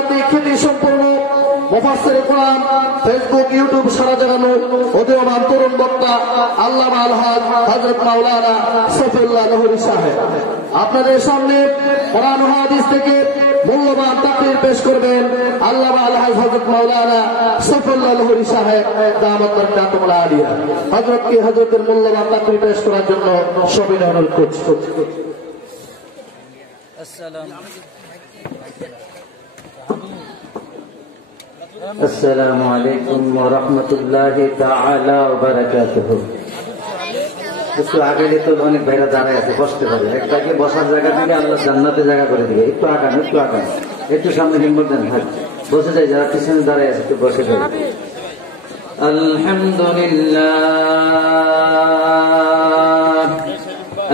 জান্নাতি খ্যাতি সম্পূর্ণ মুফাসসিরে কোরআন ফেসবুক ইউটিউব সারা জাগানো উদীয়মান তরুণ বক্তা আল্লামা আল-হক হযরত মাওলানা সফিউল্লাহ লাহোরী সাহেব আপনাদের সামনে কোরআন হাদিস থেকে মূল্যবান তাকরীর পেশ করবেন আল্লামা আল-হক হযরত মাওলানা সফিউল্লাহ লাহোরী সাহেব দামাত বরকাতুল আলিয়া। হযরতকে হযরতের মূল্যবান তাকরীর পেশ করার জন্য সবিনয় অনুরোধ করছি। আসসালামু আলাইকুম ওয়া রাহমাতুল্লাহি তাআলা ওয়া বারাকাতুহু। একটু আগে তো অনেক ভাইরা দাঁড়ায় আছে, বসতে পারে। একটাকে বসার জায়গা থেকে আল্লাহ জান্নাতে জায়গা করে দিবে। একটু আগান, একটু আগান, একটু সামনে হিম্মত দেন। ভাই বসে যাই, যারা পিছনে দাঁড়ায় আছে একটু বসে যাই। আলহামদুলিল্লাহ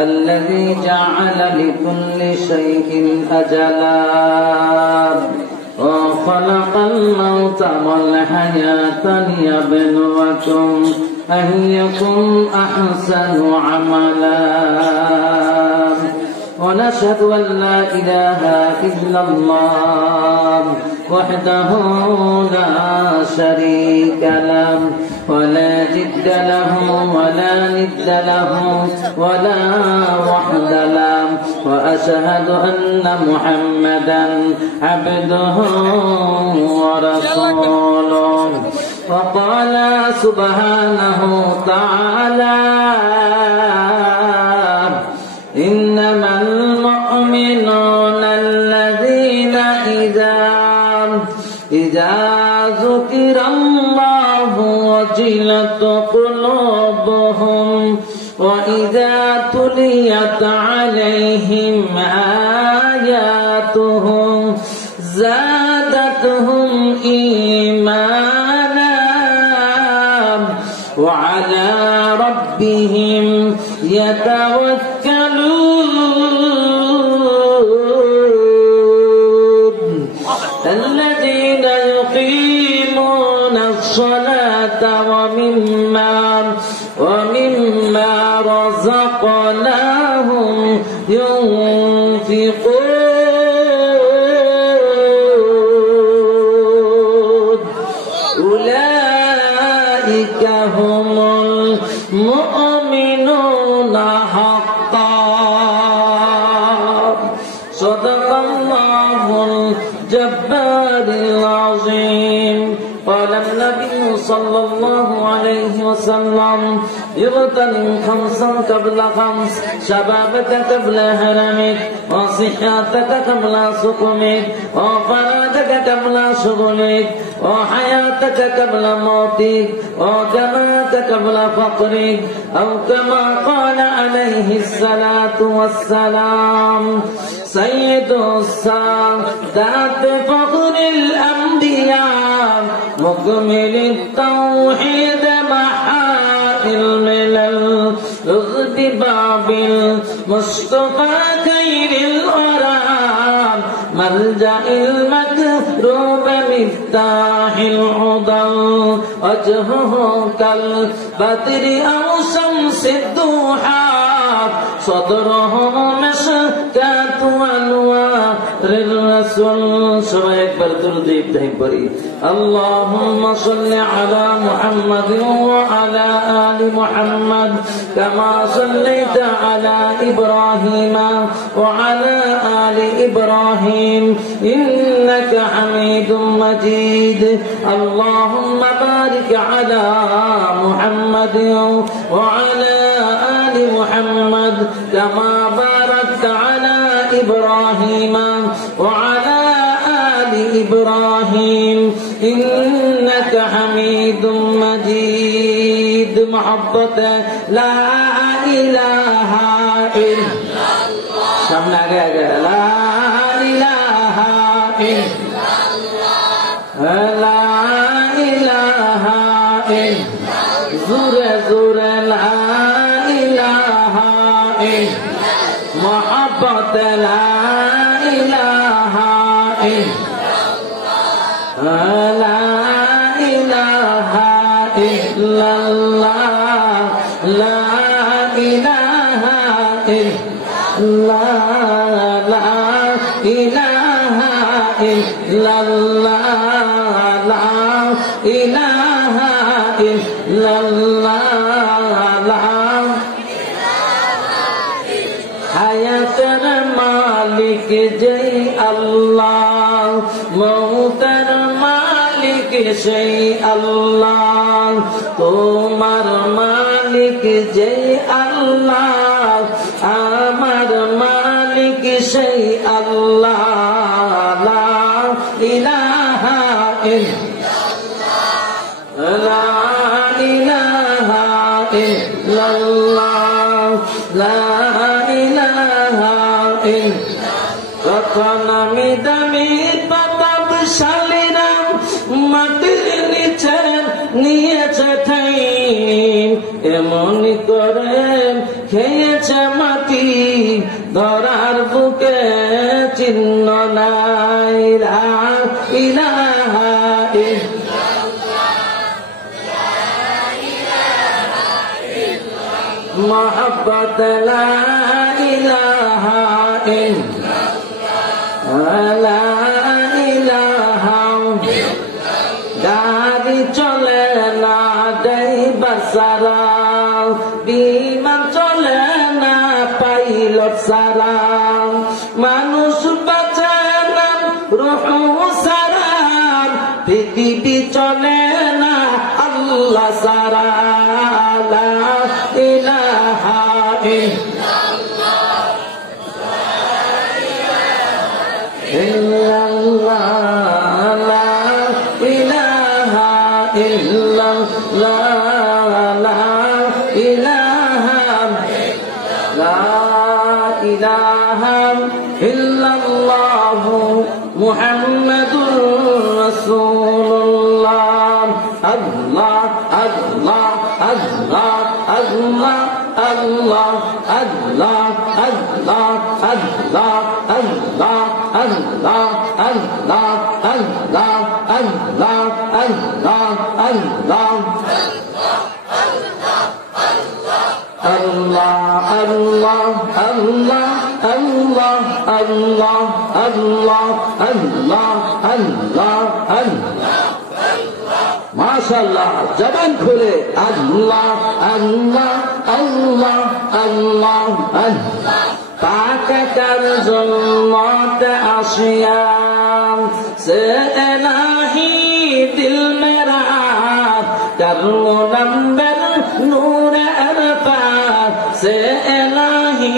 الذي جعل لكل شيء أجلا وخلق الموت والحياة ليبلوكم أيكم أحسن عملا ونشهد أن لا إله إلا الله وحده لا شريك له ولا جد له ولا ند له ولا وحد له وأشهد أن محمدا عبده ورسوله وقال سبحانه تعالى إنما المؤمنون الذين إذا ذكر الله وجلت قلوبهم وإذا تليت عليهم آياته زادتهم إيمانا وعلى ربهم يتوكلون الذين يقيمون الصلاة ومما رزقناهم ينفقون أولئك هم المؤمنون حقا صدق الله الجبار العظيم قال النبي صلى الله عليه وسلم اغتنم خمسا قبل خمس شبابك قبل هرمك وصحتك قبل سقمك وفراغك قبل شغلك وحياتك قبل موتك وجمالك قبل فقرك أو كما قال عليه الصلاة والسلام سيد السادات فخر الأنبياء مكمل التوحيد محا الملل رغب باب المصطفى خير الورى ملجأ المكروب مفتاح العضل وجهه كالبدر أو شمس الضحى صدره مشكاة أنوار الرسول সবাই একবার দরুদ ইব্রাহিম পড়ি اللهم صل على محمد وعلى آل محمد كما صليت على إبراهيم وعلى آل إبراهيم إنك حميد مجيد اللهم بارك على محمد وعلى آل محمد كما باركت على إبراهيم وعلى آل إبراهيم إنك حميد مجيد محبة لا إله إلا الله سمنا لا إله إلا الله لا إله إلا زور زور لا إله إلا محبة لا إله إلا الله لا إله إلا الله لا إله إلا الله لا إله إلا ইল্লাল্লাহ লা ইলাহা ইল্লাল্লাহ হায়াতের মালিক যেই আল্লাহ মৌতের মালিক সেই আল্লাহ তোমার মালিক যেই আল্লাহ আমার মালিক সেই আল্লাহ লা ইলাহা ইল্লাল্লাহ লা ইলাহা ইল্লাল্লাহ লা ইলাহা ইল্লাল্লাহ কখন আমি দামি প্রতাপশালীরা মাটির নিচে নিয়েছে ঠাই এমন করে খেয়েছে মাটি ধরার বুকে চিহ্ন নাই লা ইলাহা মোহাব্বত লা ইলাহা ইল্লাল্লাহ লা ইলাহা গাড়ি চলে না ড্রাইভার ছাড়া বিমান চলে না পাইলট ছাড়া মানুষ বাঁচে না রূহ ছাড়া পৃথিবী চলে না আল্লাহ ছাড়া লা ইলাহা ইল্লাল্লাহ লা ইলাহা ইল্লাল্লাহ লা ইলাহা ইল্লাল্লাহ মুহাম্মাদুর রাসূলুল্লাহ আল্লাহ আল্লাহ আল্লাহ আল্লাহ আল্লাহ আল্লাহ আল্লাহ আল্লাহ আল্লাহ আল্লাহ আল্লাহ আল্লাহ আল্লাহ আল্লাহ আল্লাহ Allah Allah Allah Allah Allah Allah Allah Allah Allah মাশাআল্লাহ জবান খুলে আল্লাহ আল্লাহ আল্লাহ আল্লাহ আল্লাহ পাকে কার জন্মত আশিয়াম সে ইলাহি দিল মেরা করমো নম্বর নূর अरफात से इलाही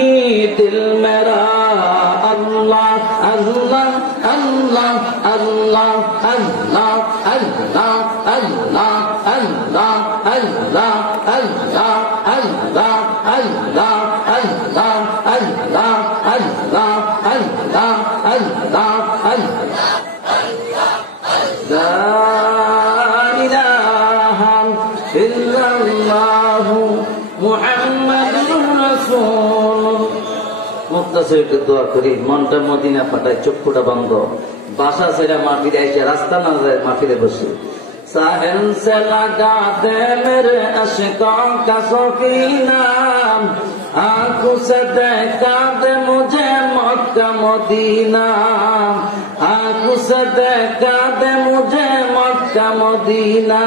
दिल मेरा अल्लाह अल्लाह अल्लाह अल्लाह अल्लाह अल्लाह अल्लाह अल्लाह अल्लाह अल्लाह अल्लाह अल्लाह अल्लाह अल्लाह अल्लाह अल्लाह अल्लाह अल्लाह দোয়া করি মনটা মদিনা পাঠায় চক্ষুটা বন্ধ বাসা ছেড়ে মাটিরে এসে রাস্তা না যায় মাটিরে বসে साहिल से लगा दे मेरे अश्कों का सकीना आंखों से देखा दे मुझे मक्का मदीना आंखों से देखा दे मुझे मक्का मदीना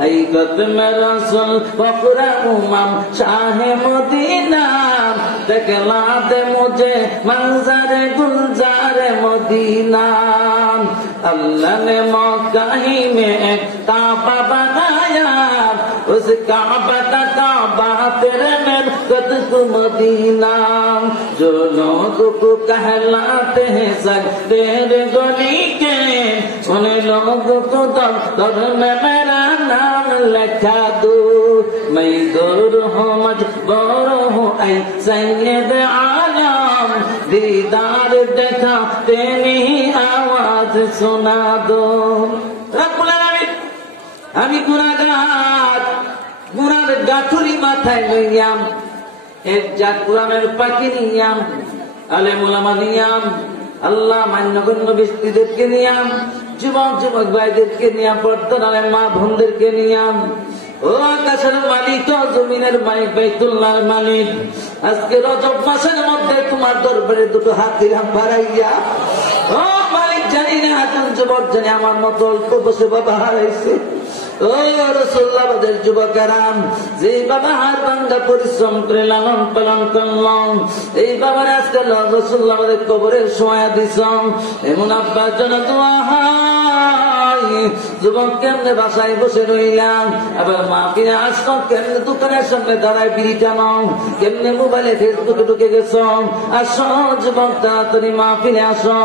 हकीकत में रसूल फखर उम्म शाह मदीना दिखला दे मुझे मंजर गुलजार मदीना अल्लाह ने मक्का ही में एक काबा बनाया उस काबा का काबा तेरे मिल्कत को मदीना जो लोगों को कहलाते हैं सर तेरे गली के उन लोगों को दफ्तर में मेरा नाम लिखा दो मैं दूर हूँ मजबूर हूँ ऐ सैयद आलम दीदार देखा तेरी आवाज सुना दो আমি গুনাহগার গুনার গাঁথুরি মাথায় লইয়াম এক জাত কোরআনের পাখি নিয়াম আলেম ওলামা নিয়াম আল্লাহ মান্যগণ্য ব্যক্তিদেরকে নিয়াম যুবক যুবক ভাইদেরকে নিয়াম পর্দার আলেম মা বোনদেরকে নিয়াম ও আকাশের মালিক ও জমিনের মালিক বাইতুল্লাহর মালিক আজকে রজব মাসের মধ্যে তোমার দরবারে দুটো হাত দিলাম বাড়াইয়া ও মালিক জানি না একজন যুবক জানি আমার মতো অল্প বসে বাবা হারাইছে। ও রাসূলুল্লাহ, আমাদের যুবকেরাম, যে বাবা হার বান্দা পরিশ্রম করে লালন পালন করলাম, এই বাবার আজকে রাসূলুল্লাহ আমাদের কবরের শোয়া দিছ। এমন আব্বার জন্য দোয়া হয়। যুবক কেমনে বাসায় বসে রইলাম, আবার মা ফিরে আসলাম, কেমনে দোকানের সামনে দাঁড়ায় বিড়ি টানাও, কেমনে মোবাইলে ফেসবুকে ঢুকে গেছ। আসো যুবক, তাড়াতাড়ি মা ফিরে আসো।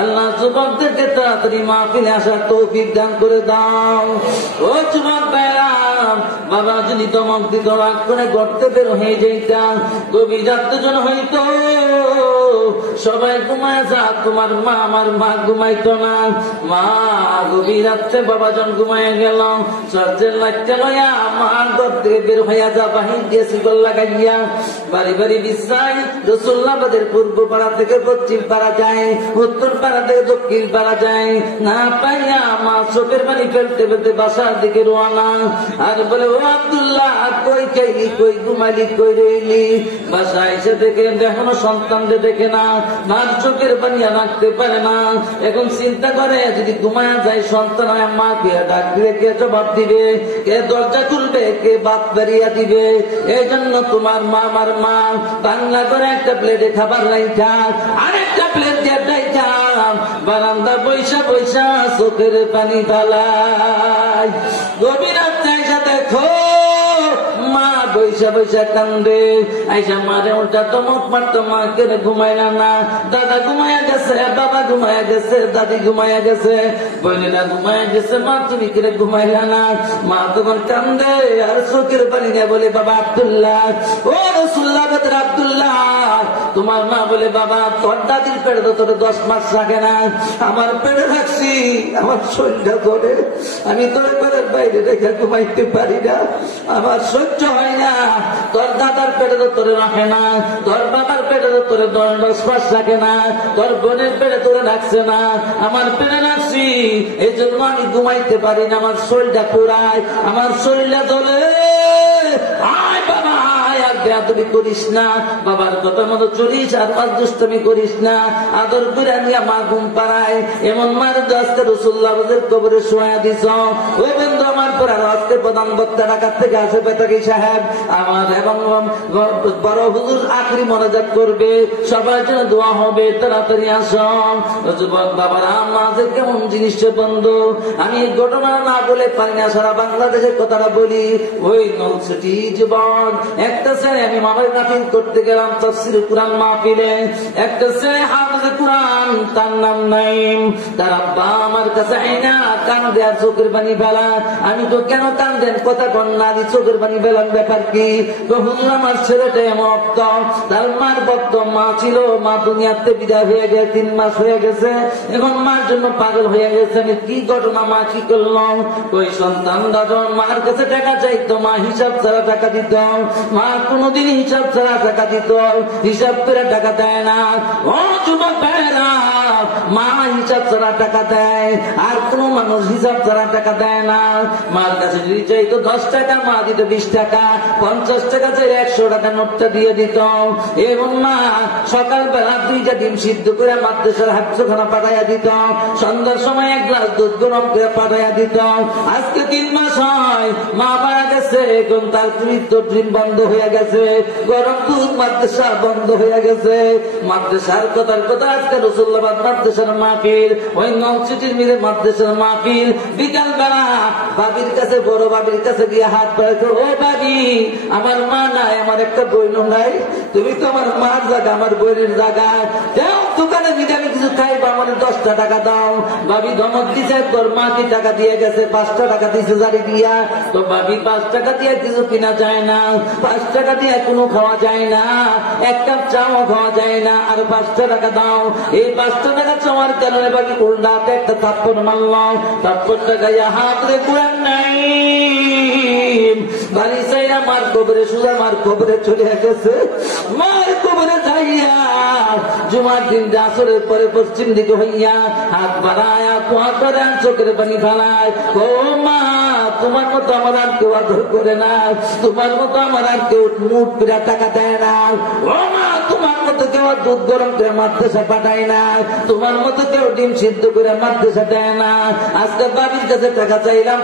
আল্লাহ যুবকদেরকে তাড়াতাড়ি মা ফিরে আসার তৌফিক দান করে দাও। ও যুবক ভাইরাম, বাবা যদি দমক দিত, রাগ করে গড়তে বের হয়ে যেতাম, গভীর রাত্রের হইতো, সবাই ঘুমায় যা, তোমার মা আমার মা ঘুমাইতো না। মা গভীর রাত্রে বাবাজন ঘুমায় গেল, সর্জের লাগতে লইয়া মা ঘর থেকে বের হইয়া যা, বাহির দিয়ে শিকল লাগাইয়া বাড়ি বাড়ি বিশ্রাই। রাসূলুল্লাহদের পূর্ব পাড়া থেকে পশ্চিম পাড়া যায়, উত্তর পাড়া থেকে দক্ষিণ পাড়া যায়, না পাইয়া মা চোখের পানি ফেলতে ফেলতে বাসার দিকে রওনা। আর বলে, ও আব্দুল্লাহ, কই খাইলি, কই ঘুমাইলি, কই রইলি? বাসায় এসে দেখে এখনো সন্তানদের দেখে না, মার চোখের পানি রাখতে পারে না। এখন চিন্তা করে, যদি ঘুমায়া যায় সন্তান হয়, মা কে ডাক দিলে কে জবাব দিবে, কে দরজা খুলবে, কে বাত বেরিয়ে দিবে? এই জন্য তোমার মা আমার মা বাংলা করে একটা প্লেটে খাবার রাইখা আরেকটা প্লেট দিয়ে ডাইখা বারান্দা বৈশা বৈশা চোখের পানি ঢালাই। গভীর রাত্রে আইসা দেখো মা বৈশা বৈশা কান্দে। আইসা মারে উল্টা চমক মারতো, মা কেন ঘুমাইলা না? দাদা ঘুমাইয়া গেছে, বাবা ঘুমাইয়া গেছে, দাদি ঘুমাইয়া গেছে, বোনেরা ঘুমাইয়া গেছে, মা তুমি কেন ঘুমাইলা না? মা তখন কান্দে আর চোখের পানি নিয়ে বলে, বাবা আব্দুল্লাহ, ও রাসূলুল্লাহ আব্দুল্লাহ, তোমার মা বলে, বাবা তোর দাদির পেটে তো তোর 10 মাস রাখে না, আমার পেটে রাখছি, আমার শরীরটা ধরে, আমি তোর ঘরের বাইরে রেখে ঘুমাইতে পারি না, আমার সহ্য হয় না। তোর দাদার পেটে তো তোরে রাখে না, তোর বাবার পেটে তো তোরে 10 মাস রাখে না, তোর বোনের পেটে তোরে রাখছে না, আমার পেটে রাখছি, এই জন্য আমি ঘুমাইতে পারি না, আমার শরীরটা পুরায়, আমার শরীরটা ধরে। আয় বাবা আয়, আর বেয়াদবি করিস না, বাবার কথা মতো চলিস, আর মাছ দুষ্টামি করিস না, আদর করে নিয়ে মা ঘুম পাড়ায়। এমন মার আজকে রাসূলুল্লাহর কবরে শোয়া দিছ। ওই বন্ধু আমার পর আজকে প্রধান বক্তা ঢাকা থেকে আসে বেতাকি সাহেব আমার এবং বড় হুজুর আখরি মনোজাত করবে, সবার জন্য দোয়া হবে, তাড়াতাড়ি আসন। যুবক বাবারা, মাঝে কেমন জিনিস বন্ধু, আমি ঘটনা না বলে পারি না, সারা বাংলাদেশের কথাটা বলি। ওই নলছিটি যুবক একটা ছেলে, আমি মামার নাফিল করতে গেলাম তাফসীরে কুরআন মাহফিলে, একটা ছেলে হাফেজে কুরআন, তার নাম নাইম, তার আব্বা আমার কাছে আইনা কান্দে আর চোখের পানি ফেলা। আমি তো কেন কান্দেন, কথা কন না, চোখের পানি ফেলার ব্যাপার কি? তো হুজুর আমার ছেলেটা এমন ভক্ত, তার মার ভক্ত মা ছিল, মা দুনিয়াতে বিদায় হয়ে গেছে, 3 মাস হয়ে গেছে, এখন মার জন্য পাগল হয়ে গেছে। আমি কি ঘটনা, মা কি করলাম? ওই সন্তান যখন মার কাছে টাকা চাইতো, মা হিসাব ছাড়া টাকা দিত, মা কোনদিন হিসাব ছাড়া টাকা দিত, হিসাব করে টাকা দেয় না। ও যুবক ভাইরা, মা হিসাব ছাড়া টাকা দেয়, আর কোন মানুষ হিসাব ছাড়া টাকা দেয় না। মার কাছে যদি চাইতো 10 টাকা, মা দিত 20 টাকা, 50 টাকা চাই 100 টাকা নোটটা দিয়ে দিত। এবং মা সকালবেলা 2টা ডিম সিদ্ধ করে মাদ্রাসার হাফেজখানা পাঠাইয়া দিত, সন্ধ্যার সময় 1 গ্লাস দুধ গরম করে পাঠাইয়া দিত। আজকে 3 মাস হয় মা মারা গেছে, এখন তার ড্রিম বন্ধ হয়ে গেছে, গরম দুধ মাদ্রাসা বন্ধ হয়ে গেছে। মাদ্রাসার কথার কথা, আজকে রাসূলুল্লাহ মাদ্রাসার মাহফিল, ওই নলছিটির মিলে মাদ্রাসার মাহফিল। বিকাল বেলা বাবির কাছে, বড় বাবির কাছে গিয়ে হাত পাড়াইছে, ও বাবি, আমার মা নাই, আমার একটা বইন নাই, তুমি তো আমার মার জায়গা, আমার বইনের জায়গা, যাও দোকানে গিয়ে আমি কিছু খাইবো, আমার 10টা টাকা দাও। বাবি ধমক দিছে, তোর মা কি টাকা দিয়ে গেছে, 5টা টাকা দিছে জারি দিয়া। তো বাবি 5 টাকা দিয়ে কিছু কিনা যায় না, 5 টাকা দিয়ে কোনো খাওয়া যায় না, 1 কাপ চাও খাওয়া যায় না, আর 5টা টাকা দাও। এই 5টা টাকা চাওয়ার কারণে বাবি উল্টাতে একটা থাপ্পড় মারলাম, থাপ্পড়টা গাইয়া হাত রে কুরান নাই বাড়ি চাইয়া মার কবরে, সুজা মার কবরে চলে গেছে। মার কবরে যাইয়া জুমার দিন আসরের পরে পশ্চিম দিকে হইয়া হাত বাড়ায়, তোমার করে চোখের পানি ফেলায়, ও মা, তোমার মতো আমার আর কেউ আদর করে না, তোমার মতো আমার আর কেউ মুখ পিড়া টাকা দেয় না, ও মা, তোমার মতো কেউ দুধ গরম করে মাদ্রাসা পাঠায় না, তোমার মতো কেউ ডিম সিদ্ধ করে মাদ্রাসা দেয় না। আজকে বাড়ির কাছে টাকা চাইলাম,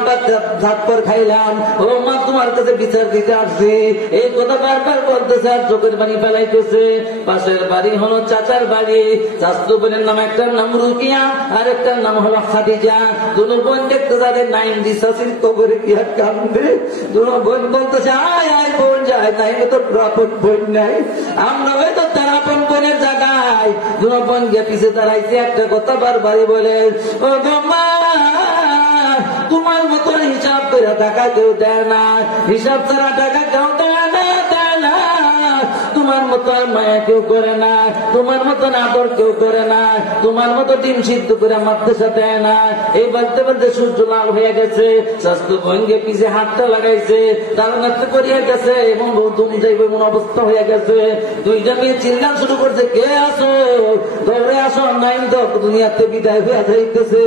ঝাটপর খাইলাম, ও মা তোমার কাছে বিচার দিতে আসছি, এই কথা বারবার বলতেছে আর চোখের পানি ফেলাইতেছে। পাশের বাড়ি হলো চাচার বাড়ি, চাচু বোনের নাম একটার নাম রুকিয়া আর একটার নাম হলো খাদিজা। দুনো বোন দেখতে যাবে নাইম দি চাচির কবরে কি আর কান্দে। দুনো বোন বলতেছে আয় আয় বোন যায়, নাইমে তো আপন বোন নাই, আমরা হয়তো তার আপন বোনের জায়গায়। দুনো বোন গিয়ে পিছিয়ে দাঁড়াইছে, একটা কথা বারবারই বলে, ও মা তোমার মতো হিসাব করে টাকা কেউ দেয় না, হিসাব ছাড়া টাকা কেউ দেয় না, দেয় না। তোমার মতো মায়া কেউ করে না, তোমার মতো আদর কেউ করে না, তোমার মতো ডিম সিদ্ধ করে মাদ্রাসা দেয় না। এই বলতে বলতে সূর্য লাল হয়ে গেছে, স্বাস্থ্য ভঙ্গে পিছিয়ে হাতটা লাগাইছে, দাঁড়াতে করিয়া গেছে এবং দুম যাইব এমন অবস্থা হয়ে গেছে। দুইটা মেয়ে চিল্লান শুরু করছে, কে আসো, দৌড়ে আসো, নাইম তো দুনিয়াতে বিদায় হয়ে যাইতেছে।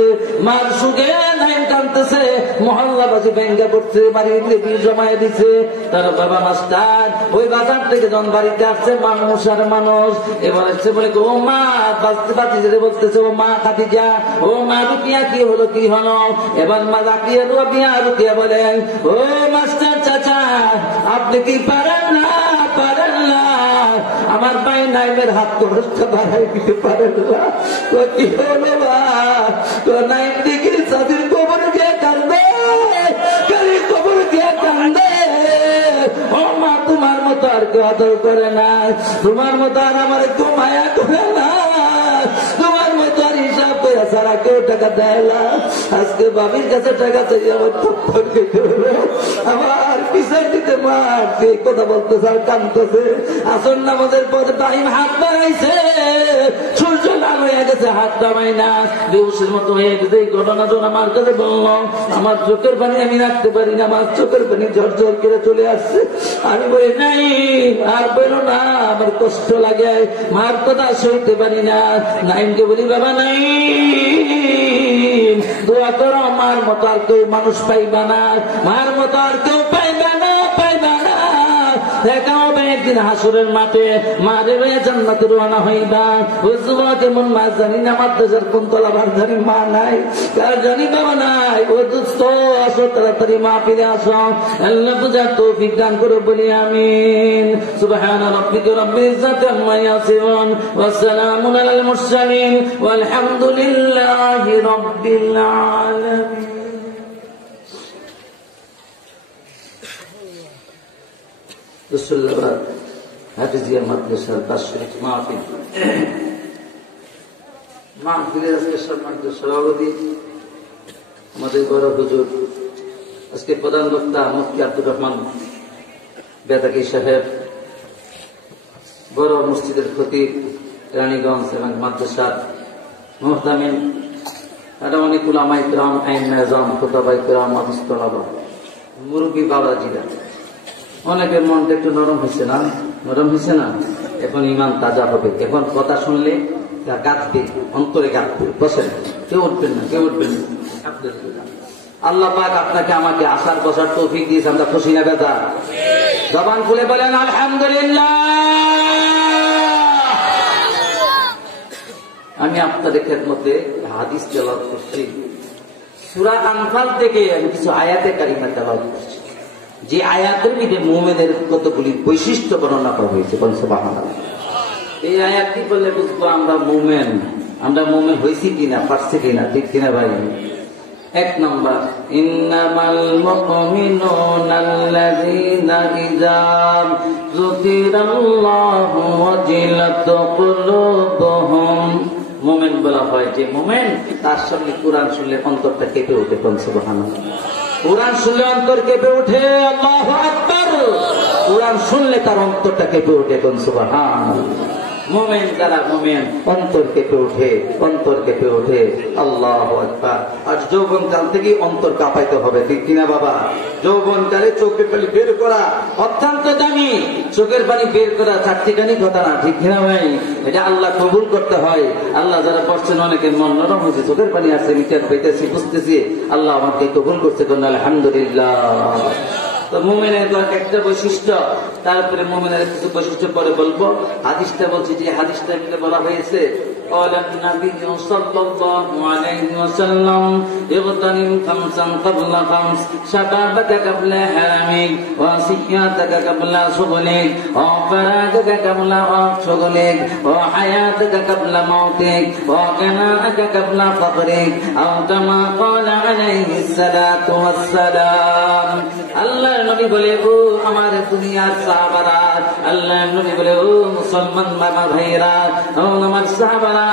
মার সুখে নাইম টানতেছে, মহল্লাবাসী ব্যাঙ্গা করছে, বাড়ির বিল জমায় দিছে। তার বাবা মাস্টার ওই বাজার থেকে যখন বাড়িতে আসছে, মানুষ আর মানুষ এবার আসছে বলে, ও মা বাঁচতে বাঁচি বলতেছে, ও মা খাদিজা, ও মা রুকিয়া কি হলো কি হলো। এবার মা রাকিয়া রুকিয়া রুকিয়া বলেন, ও মাস্টার চাচা আপনি কি পারেন না, পারেন না, আমার ভাই নাইমের হাত খরচটা বাড়াই দিতে পারেন না। কি হলো বা, নাইম দেখি চাষির কবর গিয়ে কান্দে, কবর গিয়ে কান্দে। ও মা তোমার মতো আর কেউ আদর করে না, তোমার মতো আর আমার কেউ মায়া করে না, তোমার মতো আর হিসাব করে সারা কেউ টাকা দেয় না। আজকে বাবির কাছে টাকা চাই, আমার থপ্পর কেটে হলো, আমার পিছাই দিতে মারছে, কথা বলতেছে আর কান্দতেছে। আসন নামাজের পরে টাইম হাত বাড়াইছে, সূর্য লাল হয়ে গেছে, হাত নামাই না, বেহুশের মতো হয়ে গেছে। এই ঘটনা যখন আমার কাছে বললো, আমার চোখের পানি আমি রাখতে পারি না, আমার চোখের পানি ঝরঝর করে চলে আসছে। আমি বলি নাই আর বলো না, আমার কষ্ট লাগে, মার কথা সইতে পারি না। নাইমকে বলি, বাবা নাই দোয়া করো, মার মতো আর কেউ মানুষ পাইবা না, মার মতো আর কেউ পাইবা না, পাইবা না। দেখা হবে একদিন হাসরের মাঠে, মারে হয়ে জান্নাতে রওনা হইবা। ওই যুবক এমন মা জানি না, মাদ্রাসার কোন তলা ভারধারী মা নাই, কার জানি বাবা নাই। ওই দুস্থ আসো, তাড়াতাড়ি মা ফিরে আসো, আল্লাহ বুঝার তৌফিক দান করো বলি আমিন। সুবহান রাব্বিকা রাব্বিল ইজ্জাতি আম্মা ইয়াসিফুন ওয়া সালামুন আলাল মুরসালিন ওয়াল হামদুলিল্লাহি রাব্বিল আলামিন। রসুল্লাহ হাফিজিয়া মাদ্রাসার বার্ষিক মাহফিল, মাহফিলের আজকে সম্মানিত সভাপতি আমাদের বড় হুজুর, আজকে প্রধান বক্তা মুফতি আব্দুর রহমান বেতাকি সাহেব, বড় মসজিদের খতিব রানীগঞ্জ এবং মাদ্রাসার মুহতামিম, এটা অনেক উলামা ইকরাম, আইন নিজাম, খুতাবা ইকরাম, আদিস্তলাবা, মুরব্বী বাবাজিরা, অনেকের মনটা একটু নরম হয়েছে না, নরম হয়েছে না। এখন ইমান তাজা হবে, এখন কথা শুনলে গাঁথবে, অন্তরে গাঁথবে। বসেন, কেউ উঠবেন না, কেউ উঠবেন না। আল্লাহ পাক আপনাকে আমাকে আসার বসার তৌফিক দিয়েছে, আমরা খুশি না বেদা? জবান খুলে বলেন আলহামদুলিল্লাহ। আমি আপনাদের খেদমতে হাদিস তেলাওয়াত করছি, সূরা আনফাল থেকে আমি কিছু আয়াতে কারিমা তেলাওয়াত করছি, যে আয়াতের মধ্যে মুমিনের কতগুলি বৈশিষ্ট্য বর্ণনা করা হয়েছে। সুবহানাল্লাহ। এই আয়াতটি বললে বুঝবো আমরা মুমিন, আমরা মুমিন হয়েছি কিনা, পারছি কিনা, ঠিক কিনা ভাই? এক নম্বর, ইন্নামাল মুমিনুনা আল্লাযীনা ইযা যুকিরাল্লাহু ওয়াজিলাত কুলুবুহুম। মুমিন বলা হয় যে মুমিন তার সামনে কোরআন শুনলে অন্তরটা কেঁপে ওঠে। সুবহানাল্লাহ। কোরআন শুনলে অন্তর কেঁপে ওঠে, আল্লাহু আকবার। কোরআন শুনলে তার অন্তরটা কেঁপে ওঠে। সুবহানাল্লাহ। মুমিন যারা মুমিন, অন্তর কেঁপে ওঠে, অন্তর কেঁপে ওঠে। আল্লাহু আকবার। আর যৌবন কাল থেকে অন্তর কাঁপাইতে হবে, ঠিক কিনা বাবা? যৌবন কালে চোখের পানি বের করা অত্যন্ত দামি, চোখের পানি বের করা চারটিখানি কথা না, ঠিক কিনা ভাই? এটা আল্লাহ কবুল করতে হয়। আল্লাহ যারা পড়ছেন, অনেকের মন নরম হয়েছে, চোখের পানি আছে, মিটার পাইতেছি, বুঝতেছি, আল্লাহ আমাকে কবুল করতে, আলহামদুলিল্লাহ। তো মুমিনের একটা বৈশিষ্ট্য, তারপরে মুমিনের কিছু বৈশিষ্ট্য পরে বলবো। হাদিসটা বলছি, যে হাদিসটা বলা হয়েছে قال النبي صلى الله عليه وسلم اغتنم خمسا قبل خمس شبابك قبل حرمك وصحتك قبل شغلك وفراغك قبل شغلك وحياتك قبل موتك وغناءك قبل فقرك أو كما قال عليه الصلاة والسلام। আল্লাহর নবী বলে, ও আমার দুনিয়ার সাহাবারা, আল্লাহর নবী বলে, ও মুসলমান বাবা ভাইরা, ও আমার সাহাবারা,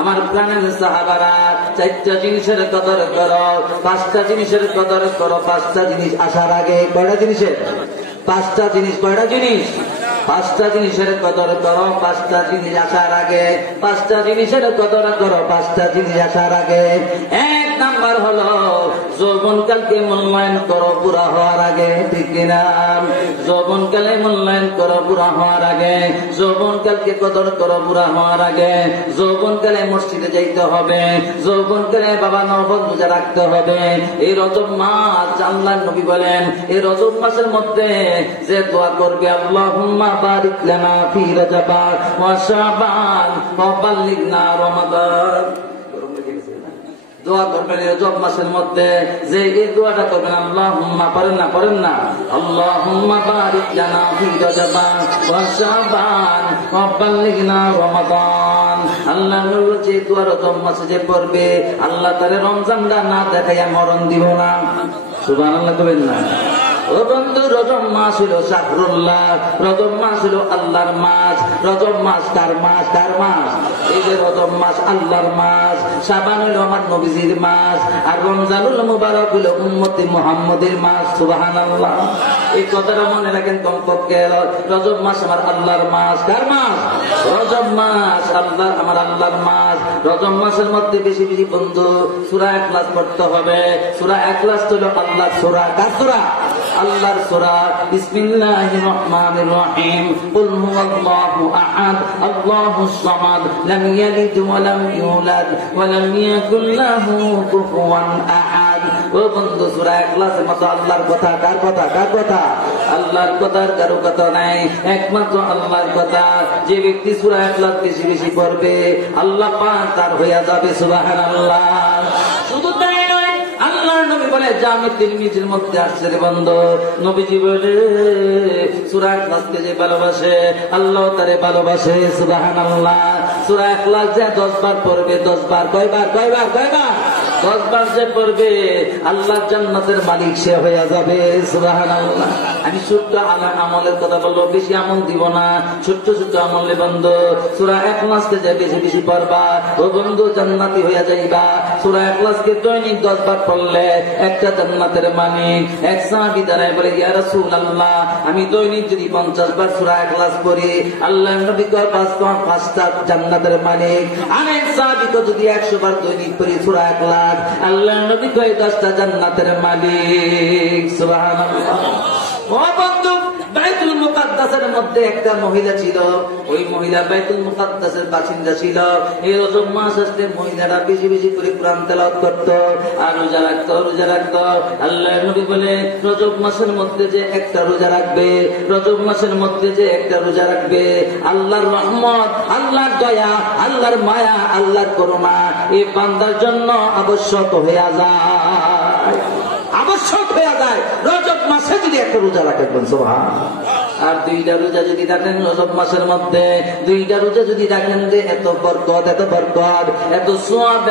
আমার প্রাণের সাহাবারা, চারটা জিনিসের কদর করো, পাঁচটা জিনিসের কদর করো। পাঁচটা জিনিস আসার আগে, কয়টা জিনিসের? পাঁচটা জিনিস। কয়টা জিনিস? পাঁচটা জিনিসের কদর করো, পাঁচটা জিনিস আসার আগে। পাঁচটা জিনিসের কদর করো, পাঁচটা জিনিস আসার আগে। এক নাম্বার হলো যৌবনকালকে মূল্যায়ন করো বুড়া হওয়ার আগে, ঠিক কিনা? যৌবনকালে মূল্যায়ন করো বুড়া হওয়ার আগে। যৌবনকালকে কদর করো বুড়া হওয়ার আগে। যৌবনকালে মসজিদে যাইতে হবে, যৌবনকালে বাবা নফল রোজা রাখতে হবে। এই রজব মাস, আল্লাহর নবী বলেন, এই রজব মাসের মধ্যে যে দোয়া করবে, আল্লাহুম্মা বারিক লানা ফি রজব ওয়া শাবান ওয়া বাল্লিগনা রমাদান, দোয়া করবেন রজব মাসের মধ্যে, যে এই দোয়াটা করবেন, আল্লাহুম্মা, পড়েন না আল্লাহুম্মা বারিক লানা ফি রজব ওয়া শাবান ওয়া বাল্লিগনা রমাদান। আল্লাহ যে দোয়া রজব মাসে যে পড়বে, আল্লাহ তারে রমজানটা না দেখাইয়া মরণ দিব না। সুবহানাল্লাহ কইবেন না? ও বন্ধু, রজব মাস হলো শাহরুল্লাহ, রজব মাস হলো আল্লাহর মাস। রজব মাস কার মাস? কার মাস? এই যে রজব মাস আল্লাহর মাস, শাবান হলো আমার নবীজির মাস, আর রমজানুল মুবারক হলো উম্মতি মুহাম্মদের মাস। সুবহানাল্লাহ। এই কথাটা মনে রাখেন কমপক্ষে। রজব মাস আমার আল্লাহর মাস। কার মাস? রজব মাস আল্লাহ, আমার আল্লাহর মাস। রজব মাসের মধ্যে বেশি বেশি বন্ধু সূরা ইখলাস পড়তে হবে। সূরা ইখলাস হলো আল্লাহর সূরা। কার সূরা? আল্লাহর সূরা। বিসমিল্লাহির রহমানির রহিম। কুল হুয়াল্লাহু আহাদ আল্লাহুস সামাদ লাম ইয়ালিদ ওয়া লাম ইউলাদ ওয়া লাম ইয়াকুল লাহু কুফুয়ান আহাদ। ও বন্ধু, সূরা ইখলাসের মতো আল্লাহর কথা। কার কথা? কার কথা? আল্লাহর কথার কারো কথা নাই, একমাত্র আল্লাহর কথা। যে ব্যক্তি সূরা ইখলাস বেশি বেশি পড়বে, আল্লাহ পাক তার হয়ে যাবে। সুবহানাল্লাহ। শুধু তাই নয়, আল্লাহর নবী বলে, জামি তিরমিজির মধ্যে আসছে রে বন্ধু, নবীজি বলে, সূরা ইখলাসকে যে ভালোবাসে, আল্লাহ তারে ভালোবাসে। সুবহানাল্লাহ। সূরা ইখলাস যে 10 বার পড়বে, 10 বার, কয়বার? 10 বার যে পড়বে, আল্লাহ জান্নাতের মালিক সে হয়ে যাবে। সুবহানাল্লাহ। আমি ছোট্ট আমলের কথা বলবো, বেশি আমল দিব না, ছোট্ট ছোট্ট আমলে বন্ধু। সূরা ইখলাসকে যে বেশি বেশি পড়বা, ও বন্ধু জান্নাতি হয়ে যাইবা। সূরা ইখলাসকে দৈনিক 10 বার পড়লে একটা জান্নাতের মালিক। এক সাহাবী দাঁড়ায় বলে, ইয়া রাসূলুল্লাহ, আমি দৈনিক যদি 50 বার সূরা ইখলাস পড়ি, আল্লাহর নবী কয় 5টা জান্নাতের মালিক। আরেক সাহাবী তো যদি 100 বার দৈনিক পড়ি সূরা ইখলাস, আল্লাহর নবী কয় 10টা জান্নাতের মালিক। সুবহানাল্লাহ। ও বন্ধু, বাইতুল মুকাদ্দাসের মধ্যে একটা মহিলা ছিল, ওই মহিলা বাইতুল মুকাদ্দাসের বাসিন্দা ছিল। এই রজব মাস আসলে মহিলারা বেশি বেশি করে কোরআন তেলাওয়াত করত আর রোজা রাখতো। আল্লাহর নবী বলে, রজব মাসের মধ্যে যে একটা রোজা রাখবে, রজব মাসের মধ্যে যে একটা রোজা রাখবে, আল্লাহর রহমত, আল্লাহর দয়া, আল্লাহর মায়া, আল্লাহর করুণা এই বান্দার জন্য আবশ্যক হয়ে যায়। আবশ্যক হয়ে যায় রজব মাসে যদি একটা রোজা রাখবেন। সুবহানাল্লাহ। আর 2টা রোজা যদি রাখেন রজব মাসের মধ্যে, 2টা রোজা যদি রাখেন, যে এত বরকত, এত সওয়াব।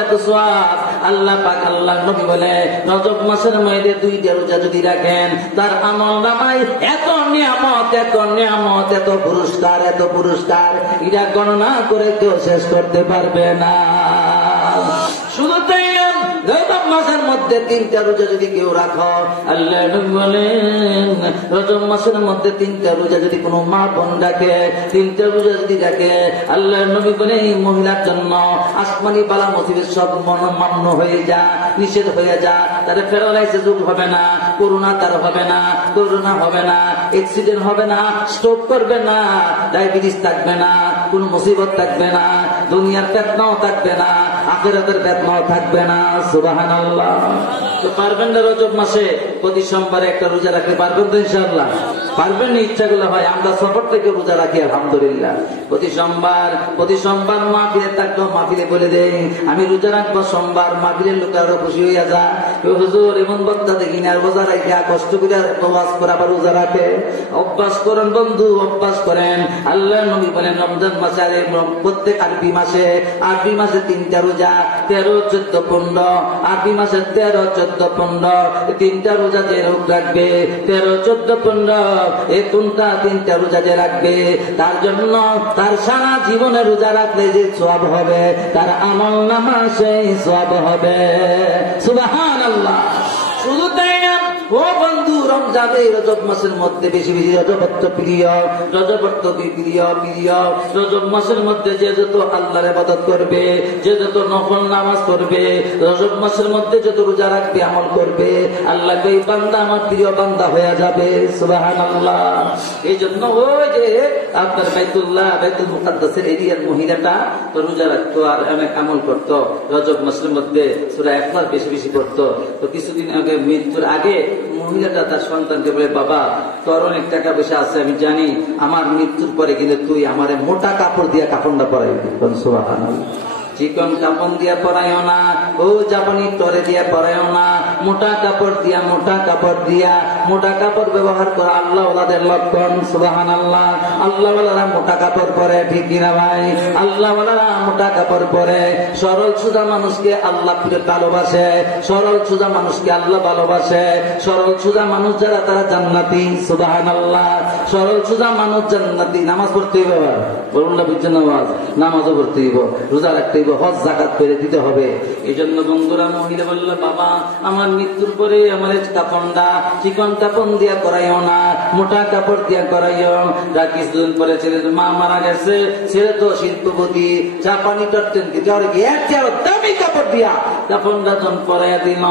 আল্লাহ পাক, আল্লাহর নবী বলে, রজব মাসের মধ্যে 2টা রোজা যদি রাখেন, তার আমলনামায় এত নিয়ামত, এত পুরস্কার, এটা গণনা করে কেউ শেষ করতে পারবে না। শুধু তাই রজব মাসের মধ্যে 3টা রোজা যদি কেউ রাখো, আল্লাহ নবী বলেন, রজব মাসের মধ্যে 3টা রোজা যদি কোনো মা বোন রাখে, 3টা রোজা যদি রাখে, আল্লাহ নবী বলে, এই মহিলার জন্য আসমানি বালা মুসিবত সব মান্য হয়ে যা, নিষেধ হয়ে যা। তার প্যারালাইসিস হবে না, করোনা তার হবে না, অ্যাক্সিডেন্ট হবে না, স্ট্রোক করবে না, ডায়াবেটিস থাকবে না, কোন মুসিবত থাকবে না, দুনিয়ার ফিতনাও থাকবে না, আখিরাতের বেদনাও থাকবে না। সুবহানাল্লাহ। তো পারবেন না রজব মাসে প্রতি সোমবারে একটা রোজা রাখতে পারবেন তো ইনশাআল্লাহ? পারবেন না? ইচ্ছাগুলো হয়। আমরা সফর থেকে রোজা রাখি আলহামদুলিল্লাহ। প্রতি সোমবার মাহফিলে থাকবো, মাহফিলে বলে দেই আমি রোজা রাখবো সোমবার। মাহফিলের লোক আরো খুশি হইয়া যা, হুজুর এমন বক্তা দেখি না রোজা রাখা কষ্ট করে প্রবাস করে আবার রোজা রাখে। অভ্যাস করেন বন্ধু, অভ্যাস করেন। আল্লাহ নবী বলেন রমজান মাসে প্রত্যেক আরবি মাসে 3টা রোজা, 13, 14, 15। আরবি মাসে 13, 14, 15 3টা রোজা যে লোক রাখবে, 13, 14, 15 এই 3টা রোজা যে রাখবে, তার জন্য তার সারা জীবনে রোজা রাখলে যে সওয়াব হবে, তার আমল নামা সেই সওয়াব হবে। সুবহানাল্লাহ। শুধু তাই না ও বন্ধু, রমজান এই রজব মাসের মধ্যে বেশি বেশি রজবত্ব প্রিয়, রজবত্ব প্রিয়। রজব মাসের মধ্যে যে যত আল্লাহর ইবাদত করবে, যে যত নফল নামাজ করবে, রজব মাসের মধ্যে যত রোজা রাখবে, আমল করবে, আল্লাহ এই বান্দা আমার প্রিয় বান্দা হয়ে যাবে। সুবহানাল্লাহ। এই জন্য ওই যে আপনার বাইতুল মুকাদ্দাসের এরিয়ার মহিলাটা তো রোজা রাখতো আর অনেক আমল করতো, রজব মাসের মধ্যে সূরা ইখলাস বেশি বেশি পড়তো। তো কিছুদিন আগে, মৃত্যুর আগে মহিলাটা তার সন্তানকে বলে, বাবা তোর অনেক টাকা পয়সা আছে আমি জানি, আমার মৃত্যুর পরে কিন্তু তুই আমার মোটা কাপড় দিয়া কাপড়টা পরাইবি। সুবহানাল্লাহ। চিকন কাপড় দিয়া পরাইও না, ও জাপানি টরে দিয়া পরাইও না, মোটা কাপড় দিয়া মোটা কাপড় ব্যবহার করা আল্লাহ ওয়ালাদের লক্ষণ। সুবহানাল্লাহ। আল্লাহ ওয়ালারা মোটা কাপড় পরে, ঠিক কিনা ভাই? আল্লাহ ওয়ালারা মোটা কাপড় পরে। সরল সুজা মানুষকে আল্লাহ ভালোবাসে, সরল সুজা মানুষকে আল্লাহ ভালোবাসে। সরল সুজা মানুষ যারা তারা জান্নাতি। সুবহানাল্লাহ। সরল সুজা মানুষ জান্নাতি। নামাজ পড়তে হইব, বলুন না বুঝছেন? নামাজও পড়তে হইব, রোজা রাখতে, হজ জাকাত করে দিতে হবে। এই জন্য বন্ধুরা মহিলা বলল, বাবা আমার মৃত্যুর পরে আমার কাপড়টা চিকন কাপড় দিয়া করাইও না, মোটা কাপড় দিয়া করাইও। যা কিছুদিন পরে ছেলে মা মারা গেছে, ছেলে তো শিল্পপতি, জাপানি টর্টেন দামি কাপড় দিয়া কাপড়টা জন পরাইয়া দিল,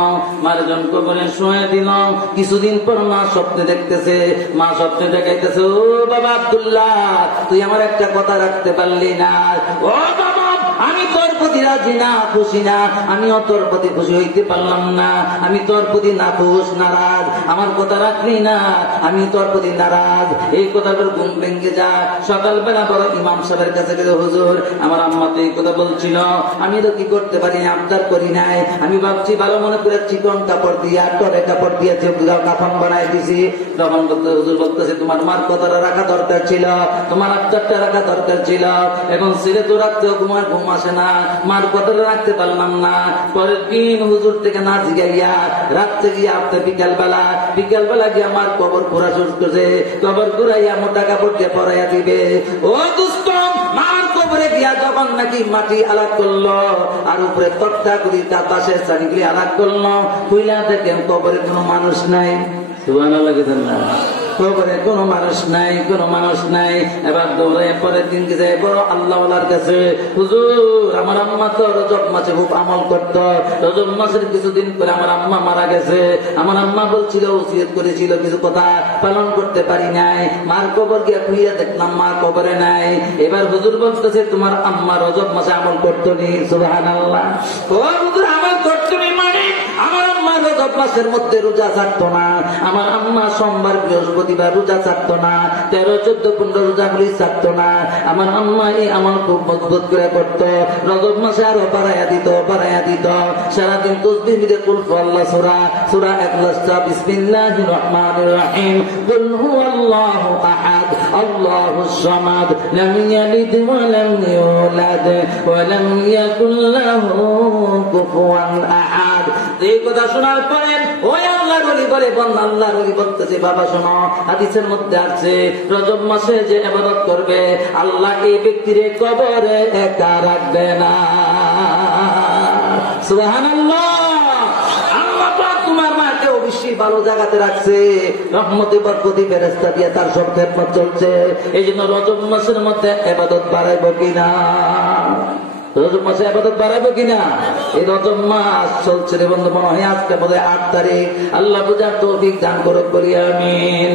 মার জন কবরে শুয়ে দিল। কিছুদিন পর মা স্বপ্নে দেখতেছে, মা স্বপ্নে দেখাইতেছে, ও বাবা আব্দুল্লাহ তুই আমার একটা কথা রাখতে পারলি না। ও বাবা আমি তোর প্রতি রাজি না, খুশি না, আমিও তোর প্রতি খুশি হইতে পারলাম না, আমি তোর প্রতি না খুশ, নারাজ, আমার কথা রাখলি না, আমি তোর প্রতি নারাজ। এই কথাটার ঘুম ভেঙে যায়। সকালবেলা বড় ইমাম সাহেবের কাছে গেলে, হুজুর আমার আম্মা তো এই কথা বলছিল, আমি তো কি করতে পারি, আবদার করি নাই, আমি ভাবছি ভালো মনে করে চিকন কাপড় দিয়া টরে কাপড় দিয়ে কাফন বানাই দিছি। তখন হুজুর বলতেছে, তোমার মার কথাটা রাখা দরকার ছিল, তোমার আবদারটা রাখা দরকার ছিল। এখন ছেলে তো রাখতেও ঘুম আসে না, মার কথাটা রাখতে পারলাম না। পরের দিন হুজুর থেকে না জিগাইয়া রাত্রে গিয়ে আপনার বিকালবেলা গিয়ে আমার কবর ঘোরা শুরু করছে। কবর ঘুরাইয়া মোটা কাপড় দিয়ে পরাইয়া দিবে। ও দুষ্ট, মার কবরে গিয়া যখন নাকি মাটি আলাদ করলো আর উপরে তক্তা করি তার পাশে চারিগুলি আলাদ করলো, খুইলা দেখেন কবরে কোনো মানুষ নাই। সুবহানাল্লাহ লাগেন না? কবরে কোনো মানুষ নাই, কোনো মানুষ নাই। এবার দৌড়ে পরের দিন গেছে বড় আল্লাহওয়ালার কাছে, হুজুর আমার আম্মা তো রজব মাসে খুব আমল করতো, রজব মাসের কিছুদিন পরে আমার আম্মা মারা গেছে, আমার আম্মা বলছিল ওসিয়ত করেছিল, কিছু কথা পালন করতে পারি নাই, মার কবর গিয়া খুঁড়িয়া দেখলাম মা কবরে নাই। এবার হুজুর বলতেছে তোমার আম্মা রজব মাসে আমল করতো নি? সুবহানাল্লাহ। ও হুজুর আমল করতো নি মানে আমার আম্মা রজব মাসের মধ্যে রোজা ছাড়তো না, আমার আম্মা সোমবার বৃহস্পতিবার রোজা ছাড়তো না, 13, 14, 15 রোজাগুলি ছাড়তো না। আমার আম্মা এই আমল খুব মজবুত করে করতো। রজব মাসে আরো বাড়াইয়া দিত। সারাদিন তসবিহ মিলে কুল আল্লাহ সূরা ইখলাস, বিসমিল্লাহির রহমানির রহিম, কুল হুয়াল্লাহু আহাদ আল্লাহুস সামাদ লাম ইয়ালিদ ওয়া লাম ইউলাদ ওয়া লাম ইয়াকুল লাহু কুফুয়ান আহাদ। এই কথা শোনার পরে ওই আল্লাহর ওলি বলে, আল্লাহর ওলি বলতেছে, বাবা শোনো, হাদিসের মধ্যে আছে রজব মাসে যে ইবাদত করবে আল্লাহ এই ব্যক্তির কবরে একা রাখবে না। সুবহানাল্লাহ। আল্লাহ পাক তোমার মাকে অবশ্যই ভালো জায়গাতে রাখছে, রহমতে বরকতি ফেরেশতা দিয়ে তার সব খেদমত চলছে। এই জন্য রজব মাসের মধ্যে ইবাদত বাড়াইব কিনা? রজব মাসে আবাদত বাড়াবো কিনা? এই রজব মাস চলছে রে বন্ধু, মনে হয় আজকে বোধহয় 8 তারিখ। আল্লাহ বুঝার তৌফিক দান করুক, বলি আমিন।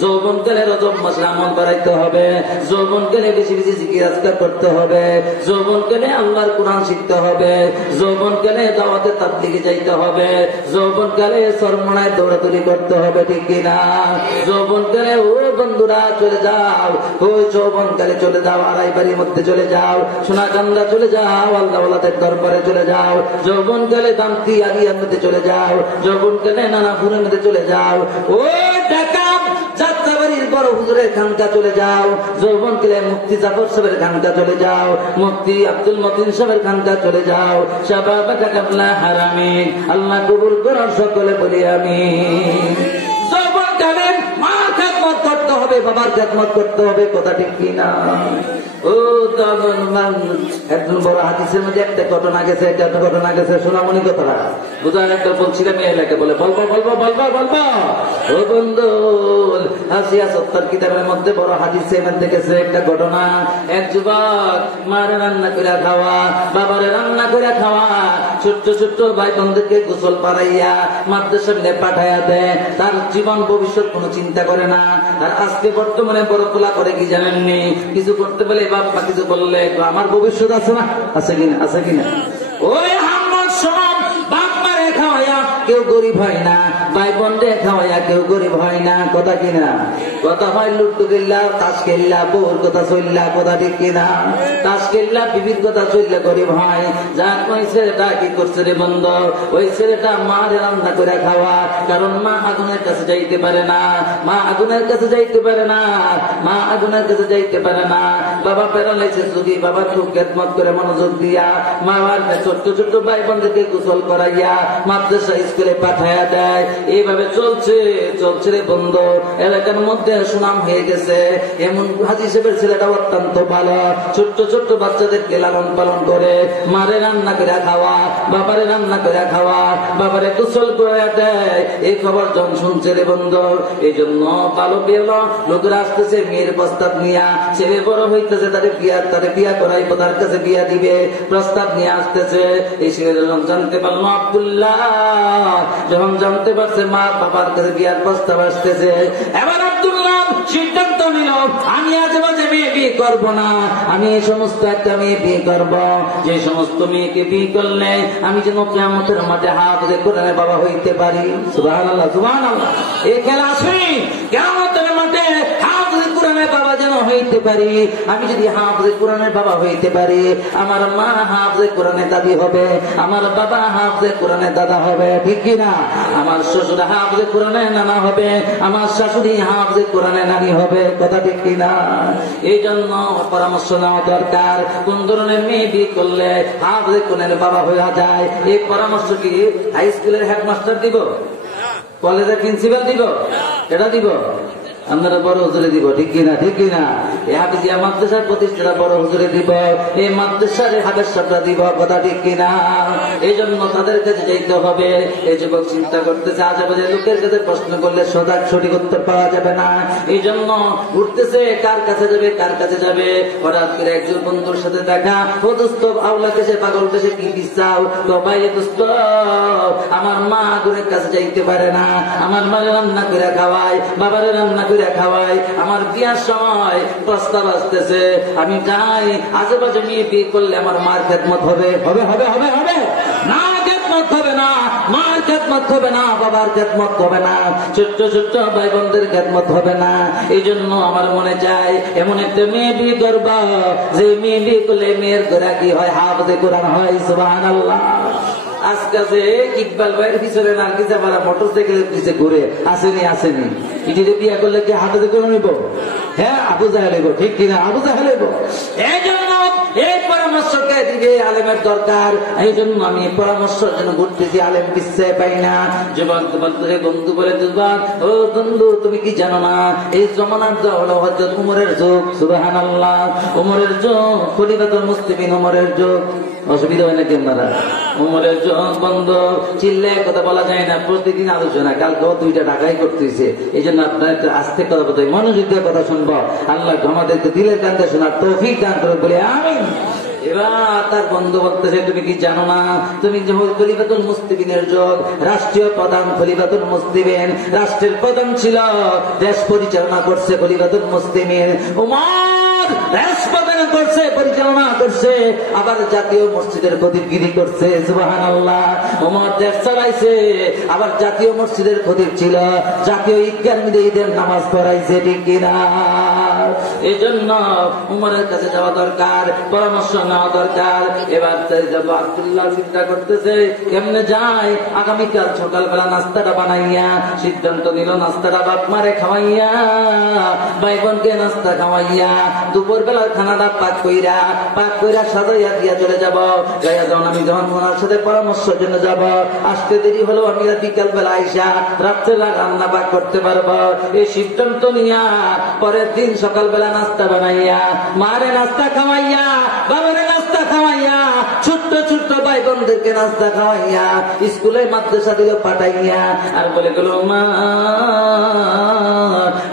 যৌবন কালে রজব মাসে আমল বাড়াইতে হবে, যৌবন কালে বেশি বেশি জিকির আজকার করতে হবে, যৌবন কালে আল্লাহর কোরআন শিখতে হবে, যৌবন কালে দাওয়াতে তাবলীগে যাইতে হবে, যৌবন কালে সরমনায় দৌড়াদৌড়ি করতে হবে, ঠিক কিনা? যৌবন কালে ও বন্ধুরা চলে যাও, ওই যৌবন কালে চলে যাও, আড়াই বাড়ির মধ্যে চলে যাও, সোনাকান্দা চলে যাও, আল্লাহওয়ালাদের দরবারে চলে যাও, যৌবন কালে দামতি আলিয়ার মধ্যে চলে যাও, যৌবন কালে নানাপুরের মধ্যে চলে যাও, ওই ঢাকা যাত্রাবাড়ির বড় হুজুরের খানকা চলে যাও, যৌবন কালে মুফতি জাফর সাহেবের খানকা চলে যাও, মুফতি আব্দুল মতিন সাহেবের খানকা চলে যাও। শাবাবাকা কাবলা হারামিন, আল্লাহ কবুল করার সকলে বলি আমিন। যৌবন কালে মা খেদমত করতে হবে, বাবার খেদমত করতে হবে, কথা ঠিক কিনা? ও একজন বড় হাদিসের মধ্যে একটা ঘটনা গেছে, একটা ঘটনা গেছে, সোনামণি কথাটা বুঝার একটা বলছিলাম, এলাকা বলে বলবো বলবো বলবো বলবো। ও বন্ধু, হাসিয়া সত্তর কিতাবের মধ্যে বড় হাদিসের মধ্যে গেছে একটা ঘটনা। এক যুবক মারে রান্না করে খাওয়া, বাবারে রান্না করে খাওয়া, ছোট্ট ছোট্ট ভাই বোনদেরকে গোসল পাড়াইয়া মাদ্রাসা মিলে পাঠাইয়া দেয়। তার জীবন ভবিষ্যৎ কোনো চিন্তা করে না। আর আজকে বর্তমানে বড় খোলা করে কি জানেননি, কিছু করতে বলে বাবা কিছু বললে আমার ভবিষ্যৎ আছে না, আছে কিনা? আছে কিনা? ওই আমার সব বাপ মারে খাওয়াইয়া কেউ গরিব হয় না, ভাই বোন রে খাওয়াইয়া কেউ গরিব হয় না, কথা কিনা? কথা হয় লুট্টু গেল্লা, তাস খেললা, বউর কথা চললা, কথা ঠিক কিনা? তাস খেললা, বিবির কথা চললে গরিব হয়। যাক ওই ছেলেটা কি করছে রে বন্ধ, ওই ছেলেটা মারে রান্না করে খাওয়া, কারণ মা আগুনের কাছে যাইতে পারে না, মা আগুনের কাছে যাইতে পারে না, মা আগুনের কাছে যাইতে পারে না। বাবা প্যারালাইসিস রোগী, বাবা খুব খেদমত করে মনোযোগ দিয়া মা ছোট্ট ছোট্ট ভাই বোনদেরকে গোসল করাইয়া মাদ্রাসা স্কুলে পাঠাইয়া দেয়। এইভাবে চলছে চলছে রে বন্ধু, এলাকার মধ্যে সুনাম হয়ে গেছে। এমন হাজি সাহেবের ছেলেটা অত্যন্ত ভালো, ছোট্ট ছোট্ট বাচ্চাদেরকে লালন পালন করে, মারে রান্না করে খাওয়া, বাবারে রান্না করে খাওয়া, বাবারে গোসল করে দেয়। এই খবর জন শুনছে রে বন্ধু। এই জন্য ভালো বেলো লোকেরা আসতেছে মেয়ের প্রস্তাব নিয়া, ছেলে বড় হইতেছে, তারে বিয়া করাইবো, তার কাছে বিয়া দিবে, প্রস্তাব নিয়ে আসতেছে। এই ছেলে যখন জানতে পারলো আব্দুল্লাহ, যখন জানতে পারছে মা বাবার কাছে বিয়ার প্রস্তাব আসতেছে, এবার আব্দুল্লাহ সিদ্ধান্ত নিল, আমি আজ বাজে মেয়ে বিয়ে করবো না, আমি এই সমস্ত একটা মেয়ে বিয়ে করবো, যে সমস্ত মেয়েকে বিয়ে করলে আমি যেন কিয়ামতের মাঠে হাফেজে কোরআনের বাবা হইতে পারি। সুবহানাল্লাহ, সুবহানাল্লাহ। এই খেলা আসুন, কিয়ামতের মাঠে হাফেজে কোরআনের বাবা যেন হইতে পারি। আমি যদি হাফেজে কোরআনের বাবা হইতে পারি, আমার মা হাফেজে কোরআনের দাদি হবে, আমার বাবা হাফেজে কোরআনের দাদা হবে, ঠিক কিনা? আমার শ্বশুর হাফেজে কোরআনের নানা হবে, আমার শাশুড়ি হাফেজে কোরআনের নানি হবে, কথা ঠিক কিনা? এই জন্য পরামর্শ নেওয়া দরকার, কোন ধরনের মেয়ে বিয়ে করলে হাফেজে কোরআনের বাবা হয়ে যায়। এই পরামর্শ কি হাই স্কুলের হেডমাস্টার দিব, কলেজের প্রিন্সিপাল দিব, এটা দিব? আপনারা বড় হুজুরে দিব, ঠিক কিনা? ঠিক কিনা? এই হাফিজিয়া মাদ্রাসার প্রতিষ্ঠাতা বড় হুজুরে দিব, এই মাদ্রাসার হাবেশাটা দিব, কথা ঠিক কিনা? এই জন্য তাদের কাছে যাইতে হবে। এই যুবক চিন্তা করতেছে, আশেপাশে লোকের কাছে প্রশ্ন করলে সঠিক উত্তর পাওয়া যাবে না, এই জন্য উঠতেছে কার কাছে যাবে, কার কাছে যাবে। হঠাৎ করে একজন বন্ধুর সাথে দেখা, ও দোস্ত আউলা কেসে পাগল কেসে কি দিচ্ছাও? তো ভাই দোস্ত, আমার মা আগুনের কাছে যাইতে পারে না, আমার মায়ের রান্না করে খাওয়াই, বাবারে রান্না করে খাওয়াই, আমার বিয়ার সময় প্রস্তাব আসতেছে, আমি যাই, আশেপাশে মেয়ে বিয়ে করলে আমার মার খেদমত হবে, হবে হবে হবে হবে না, খেদমত হবে না, মার খেদমত হবে না, বাবার খেদমত হবে না, ছোট্ট ছোট্ট ভাই বোনদের খেদমত হবে না। এই জন্য আমার মনে চায় এমন একটা মেয়ে বিয়ে করবা, যে মেয়ে বিয়ে করলে মেয়ের গোড়া কি হয়, হাফেজে কোরআন হয়। সুবহানাল্লাহ। আজকে ইকবাল ভাইয়ের পিছনে নার্গিস আমার মোটরসাইকেলের পিছিয়ে ঘুরে আসেনি, আসেনি, ইটিতে বিয়ে করলে কি হাফেজে কোরআন হইব? হ্যাঁ, আবু জাহেল হইব, ঠিক কিনা? আবু জাহেল হইব। এই জন্য এই পরামর্শকে দিবে আলেমের দরকার। এই জন্য আমি পরামর্শ যেন ঘুরতেছি, আলেম পিছিয়ে পাই না। যুবক বলতে বন্ধু বলে, যুবক ও বন্ধু, তুমি কি জানো না এই জমানার হলো হযরত উমরের যুগ। সুবহানাল্লাহ। উমরের যুগ, খলিফাতুল মুসলিমিন উমরের যুগ। অসুবিধা হয় নাকি আপনারা? উমরের বন্ধ চিল্লায় কথা বলা যায় না, প্রতিদিন আলোচনা, কালকেও 2টা ঢাকাই করতেছে। এই জন্য আপনার একটা আস্তে কথা বলতে মনোযোগ দিয়ে কথা শুনবো। আল্লাহ আমাদেরকে দিলের কান্দে শোনার তৌফিক দান করে বলে আমিন। এবার তার বন্ধু বলতেছে, তুমি কি জানো না, তুমি যে খলিফাতুল মুসলিমিনের যুগ, রাষ্ট্রীয় প্রধান খলিফাতুল মুসলিমিন, রাষ্ট্রের প্রধান ছিল, দেশ পরিচালনা করছে খলিফাতুল মুসলিমিন উমর, দেশ প্রধান করছে, পরিচালনা করছে, আবার জাতীয় মসজিদের খতিবগিরি করছে। সুবহানাল্লাহ। উমর দেশ চালাইছে, আবার জাতীয় মসজিদের খতিব ছিল, জাতীয় ঈদগাহ ঈদের নামাজ পড়াইছে, ঠিক কিনা? এই জন্য উমরের কাছে যাওয়া দরকার, পরামর্শ নেওয়া দরকার। এবার আব্দুল্লাহ চিন্তা করতেছে কেমনে যায়, আগামীকাল সকালবেলা নাস্তাটা বানাইয়া সিদ্ধান্ত নিল, নাস্তাটা বাপ মারে খাওয়াইয়া, ভাই বোনকে নাস্তা খাওয়াইয়া, দুপুর বেলার খানাটা পাক কইরা সাজাইয়া দিয়া চলে যাব। গাইয়া যখন আমি যখন ওনার সাথে পরামর্শের জন্য যাব, আসতে দেরি হলো, আমি বিকাল বেলা আইসা রাত্রেবেলা রান্না পাক করতে পারবো, এই সিদ্ধান্ত নিয়া পরের দিন সকালবেলা নাস্তা বানাইয়া, মারে নাস্তা খাওয়াইয়া, বাবারে নাস্তা খাওয়াইয়া, ছোট্ট ছোট্ট ভাই বোনদেরকে নাস্তা খাওয়াইয়া, স্কুলে মাদ্রাসা দিকে পাঠাইয়া, আর বলে গেল, মা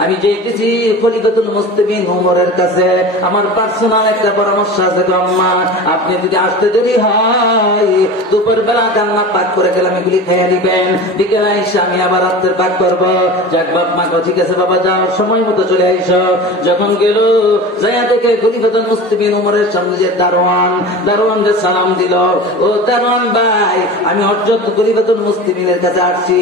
আমি যেতেছি খলিফাতুল মুসলিমিন উমরের কাছে, আমার পার্সোনাল একটা পরামর্শ আছে গো আম্মা, আপনি যদি আসতে দেরি হয় দুপুর বেলা রান্না পাক করে গেলাম, এগুলি খেয়ে নিবেন, বিকেলে আইসা আমি আবার রাত্রের পাক করবো। যাক বাপ মা ঠিক আছে বাবা, যাওয়ার সময় মতো চলে আইসো। যখন গেল যাইয়া দেখে খলিফাতুল মুসলিমিন উমরের সামনে যে দারোয়ান যে সালাম দিল, ও দারোয়ান ভাই, আমি হযরত খলিফাতুল মুসলিমিনের কাছে আসছি,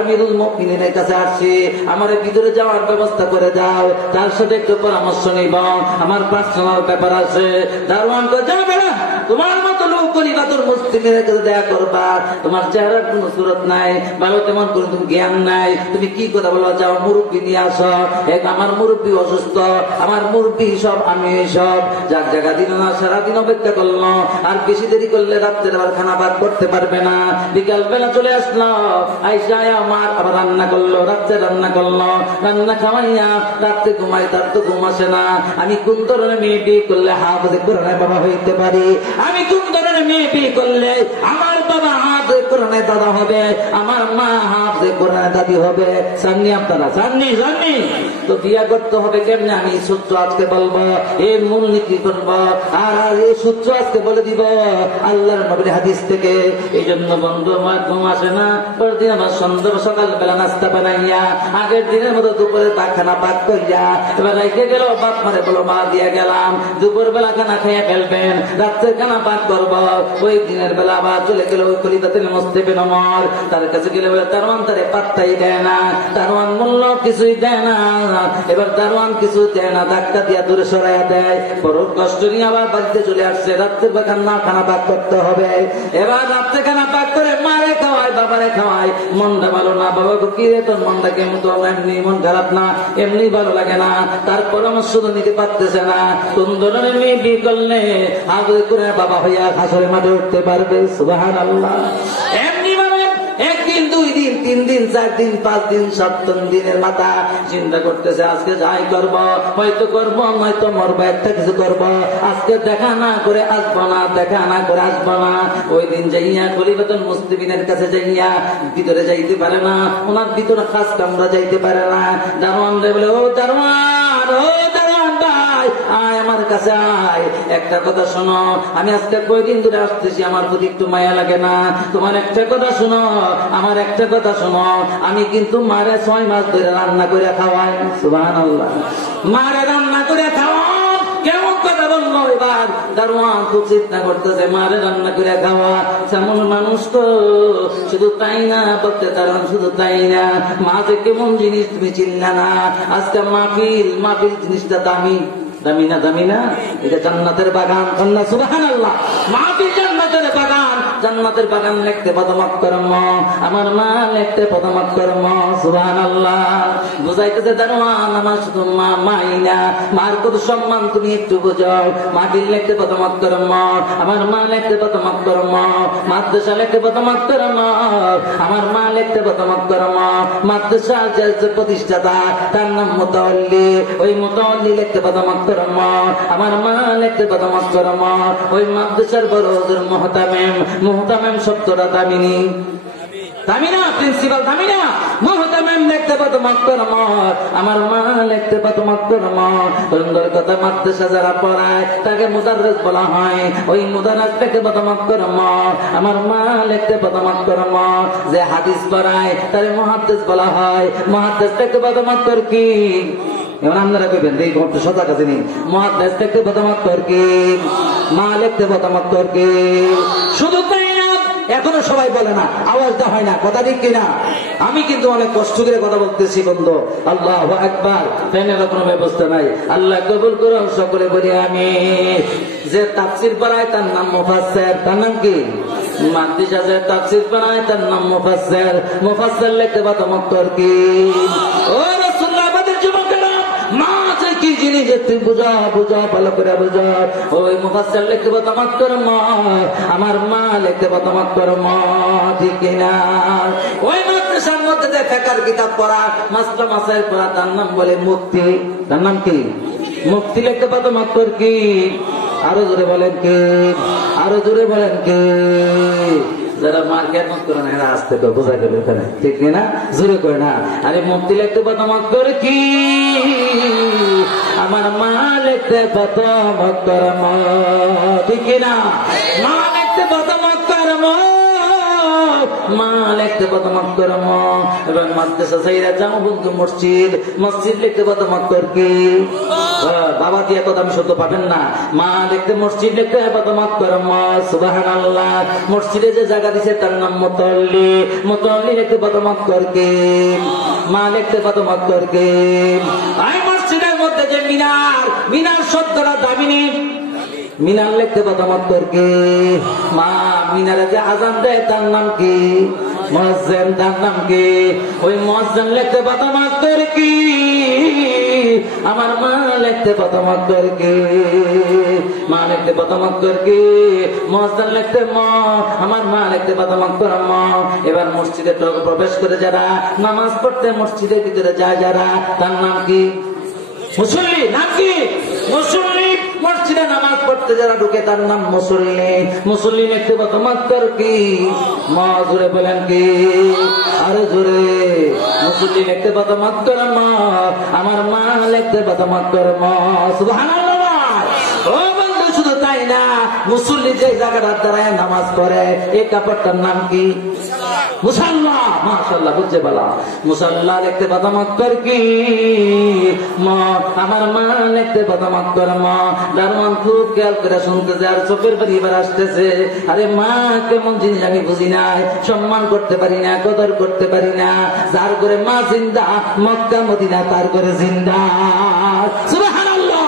আমিরুল মুমিনিনের কাছে আসছি, আমার ভিতরে যাওয়ার ব্যবস্থা করে দাও, তার সাথে একটু পরামর্শ নিব, আমার পার্সোনাল ব্যাপার আছে। দারোয়ান তো যাবে না, তোমার মতো লোক খলিফাতুল মুসলিমিনের কাছে দেখা করবা, তোমার চেহারার কোন সুরত নাই, ভালো তেমন কোন তুমি জ্ঞান নাই, তুমি কি কথা বলো, যাও মুরব্বী নিয়ে আসো। আমার মুরব্বী অসুস্থ, আমার মুরব্বী সব, আমি সব, যাক জায়গা দিল না, সারাদিন অপেক্ষা করলো, আর বেশি দেরি করলে রাত্রে আবার খানা ভাত করতে পারবে না। বিকাল বেলা চলে আসলো, আইসা আমার আবার রান্না করলো, রাত্রে রান্না করলো, রান্না খাওয়াইয়া রাত্রে ঘুমাই, তার তো ঘুম আসে না। আমি কোন ধরনের মেয়ে বিয়ে করলে হাফেজে কোরআনের বাবা হইতে পারি, আমি কোন ধরনের মেয়ে বিয়ে করলে আমার বাবা হাফেজে কোরআনের দাদা হবে, আমার মা হাফেজে কোরআনের দাদি হবে। সামনে আপনারা সামনে তো বিয়া করতে হবে কেমনে, আমি সূত্র আজকে বলবো, এই মূলনীতি করবো, আর এই সূত্র আজকে বলে দিব আল্লাহর নবীর হাদিস থেকে। এই জন্য বন্ধু আমার ঘুম আসে না, পরদিন আমার সকালবেলা নাস্তা বানাইয়া আগের দিনের মতো দুপুরের খানা পাক করিয়া এবার রেখে গেল, বাপ মারে বলো মা দিয়ে গেলাম, দুপুর বেলা খানা খেয়ে ফেলবেন, রাত্রের খানা পাক করবো। ওই দিনের বেলা আবার চলে গেল ওই খলিফাতুল মুসলিমিন ওমর, তার কাছে গেলে বলে দারোয়ান তারে পাত্তাই দেয় না, দারোয়ান মূল্য কিছুই দেয় না। এবার দারোয়ান কিছু দেয় না, ধাক্কা দিয়া দূরে সরাইয়া দেয়, বড় কষ্ট নিয়ে আবার বাড়িতে চলে আসছে, রাত্রের খানা পাক করতে হবে। এবার রাত্রে খানা পাক করে মারে খাওয়ায়, বাবারে খাওয়ায়, মনটা ভালো না, বাবা কি রে তোর মনটা কেমন, তো এমনি মন খারাপ না, এমনি ভালো লাগে না, তার পরামর্শ তো নিতে পারতেছে না, কোন ধরনের মেয়ে বিয়ে করলে আগে করে বাবা হইয়া হাসরের মাঠে উঠতে পারবে। সুবহানাল্লাহ। এমনি ভাবে একদিন, 2 দিন, 3 দিন, 4 দিন, 5 দিন, 7 দিনের মাথা চিন্তা করতেছে আজকে যাই করব, হয়তো করবো, নয়তো মরবো, একটা কিছু করব, আজকে দেখা না করে আসবো না, দেখা না করে আসবো না। ওই দিন যাইয়া খলিফাতুল মুসলিমিনের কাছে যাইয়া ভিতরে যাইতে পারে না, ওনার ভিতরে খাস কামরা যাইতে পারে না। দারোয়ান বলে, ও দারোয়ান ভাই, আয় আমার কাছে আয়, একটা কথা শোনো, আমি আজকে কয়দিন ধরে আসতেছি, আমার প্রতি একটু মায়া লাগে না, তোমার একটা কথা শোনো, আমার একটা কথা শোনো, আমি কিন্তু মারে 6 মাস ধরে রান্না করে খাওয়াই। সুবহানাল্লাহ। মারে রান্না করে খাওয়াই, কেমন কথা বললো। এবার দারোয়ান খুব চিন্তা করতেছে, মারে রান্না করে খাওয়া, তেমন মানুষ তো, শুধু তাই না, বলতে দারোয়ান শুধু তাই না, মা যে কেমন জিনিস তুমি চিনলা না, আজকে মাহফিল জিনিসটা দামি না, এটা জান্নাতের বাগান। সুবহানাল্লাহ। মাহফিল জান্নাতের বাগান, জান্নাতের বাগান লিখতে পদমত কর্ম, আমার মা লিখতে পদমত কর্ম। সুবহানাল্লাহ। বুঝাইতেছে দারোয়ান, আমার শুধু মাই না, মার কত সম্মান তুমি একটু বোঝাও। মাহফিল লিখতে পদমত কর্ম, আমার মা লিখতে পদমত কর্ম, মাদ্রাসা লিখতে পদমত কর্ম, আমার মা লিখতে পদমত কর্ম, মাদ্রাসা যে প্রতিষ্ঠাতা তার নাম মুতাওয়াল্লি, ওই মুতাওয়াল্লি লিখতে পদমত কর্ম, আমার মা লিখতে পদমত কর্ম, ওই মাদ্রাসার বড় হুজুর মুহতামিম মুহতামিম শব্দটা দামিনী, দামিনা প্রিন্সিপাল দামিনা, মুহতামিম লিখতে পাতো মক্কার মত, আমার মা লিখতে পাতো মক্কার মত। সুন্দর কথা, মাদ্রাসা যারা পড়ায় তাকে মুদাররিস বলা হয়, ওই মুদাররিস লিখতে পাতো মক্কার মত, আমার মা লিখতে পাতো মক্কার মত। যে হাদিস পড়ায় তারে মুহাদ্দিস বলা হয়, মুহাদ্দিস লিখতে পাতো মক্কার কি। এবার আপনারা কইবেন এই ঘটনা সদা কাছে নেই, মুহাদ্দিস লিখতে পাতো মক্কার কি, মা লিখতে পাতো মক্কার কি। শুধু তাই না, এখনো সবাই বলে না, আওয়াজটা হয় না, কথা ঠিক কিনা? আমি কিন্তু অনেক কষ্ট করে কথা বলতেছি বন্ধু। আল্লাহু আকবার। ফ্যানের কোনো ব্যবস্থা নাই, আল্লাহ কবুল করুন সকলে বলি আমি। যে তাফসীর পড়ায় তার নাম মুফাসসির, তার নাম কি? মাদ্রাসা যে তাফসীর পড়ায় তার নাম মুফাসসির, মুফাসসির লিখতে পাতো মক্কার কি। ও রাসূলুল্লাহ, আমাদের যুবকেরা মা যে কি জিনিস তুই বুঝা বুঝা ভালো করে বুঝা। ওই মুফাসসির লিখতে পাতো মক্কার মা, আমার মা লিখতে পাতো মক্কার মা, ঠিক কিনা? ওই মাদ্রাসার মধ্যে যে ফিকহের কিতাব পড়া, মাসলা মাসাইল পড়া, তার নাম বলে মুফতি। তার নাম কি? মুফতি লিখতে পাতো মক্কার কি। আরো জোরে বলেন কি, আরো জোরে বলেন কি। যারা মার্কেট মত করে না, এরা আসতে তো বোঝা গেল এখানে, ঠিক না? জোরে করে না। আরে মুফতি লিখতে পাতো মক্কার কি, আমার মা লিখতে পাতো মক্কার মা, ঠিক না? মা লিখতে পাতো মক্কার মা, মা লিখতে পাতো মক্কার মা। এবং মাদ্রাসা সাইরা জামা বলতো মসজিদ, মসজিদ লিখতে পাতো মক্কার কি। বাবা দিয়ে কথা আমি সত্য পাবেন না, মা লিখতে মসজিদ লিখতে পাতো মক্কার মা। সুবহানাল্লাহ। মসজিদে যে জায়গা দিছে তার নাম মুতাল্লি, মুতাল্লি লিখতে পাতো মক্কার কি, মা লিখতে পাতো মক্কার কি। আই মসজিদের মধ্যে যে মিনার, মিনার শব্দটা দামিনী, মিনার লিখতে পাতো মক্কার কি, মা। মিনারে যে আজান দেয় তার নাম কি? মুয়াজ্জিন, তার নাম কি? ওই মুয়াজ্জিন লিখতে পাতো মক্কার কি, আমার মা লিখতে পাতো মক্কার কি, মা লিখতে পাতো মক্কার কি। মুয়াজ্জিন লিখতে মা, আমার মা লিখতে পাতো মক্কার মা। এবার মসজিদে প্রবেশ করে যারা নামাজ পড়তে মসজিদের ভিতরে যায় যারা, তার নাম কি? মুসল্লি। নাম কি? মুসল্লি। মসজিদে নামাজ পড়তে যারা ঢুকে তার নাম মুসল্লি। মুসল্লি লিখতে পাতো মক্কার কি, মা। জোরে বলেন কি, আরে জোরে। মুসল্লি লিখতে পাতো মক্কার মা, আমার মা লিখতে পাতো মক্কার মা। সুবহানাল্লাহ। ও বন্ধু, শুধু তাই না, মুসল্লি যে জায়গাটা দাঁড়ায় নামাজ পড়ে, এই কাপড়টার নাম কি? মুসাল্লা। মাশাআল্লাহ, বুঝছে বলা। মুসাল্লা লিখতে পাতো মক্কার কি, মা। আমার মা লিখতে পাতো মক্কার মা। দারোয়ান খুব খেয়াল করে শুনতেছে আর চোখের পানি এবার আসতেছে। আরে মা কেমন জিনিস আমি বুঝি নাই, সম্মান করতে পারি না, কদর করতে পারি না। যার করে মা জিন্দা, মক্কা মদিনা তার করে জিন্দা। সুবহানাল্লাহ।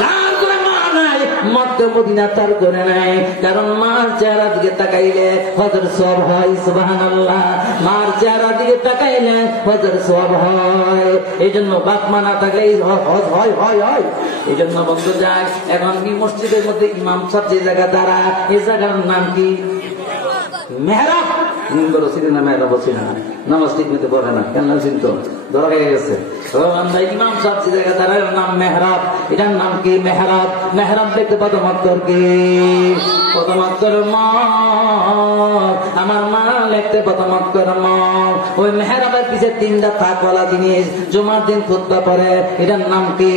যার করে মা নাই, মক্কা মদিনা তার করে নাই। কারণ মার চেহারা দিকে তাকাইলে হজর সওয়াব হয়। সুবহানাল্লাহ। মার চেহারা দিকে তাকাইলে হজর সওয়াব হয়। এই জন্য বাপ মা না থাকলে হজ হয় হয় হয়। এই জন্য বন্ধু যায়, এখন কি মসজিদের মধ্যে ইমাম সাহেব যে জায়গা দাঁড়া, এই জায়গার নাম কি? মেহরাব। বলো চিনি না? মেহরাব চিনি না, নামাজ ঠিক মতো পড়ে না, কেন চিনতো? ধরা হয়ে গেছে। ইমাম সাহেব যে জায়গা দাঁড়ায় নাম মেহরাব, এটার নাম কি? মেহরাব। মেহরাব দেখতে পাতো মক্কার কি, পাতো মক্কার মা। আমার মা লিখতে পাতো মক্কার মা। ওই মেহরাবের পিছে তিনটা থাকওয়ালা জিনিস, জুমার দিন খুতবা পড়ে, এটার নাম কি?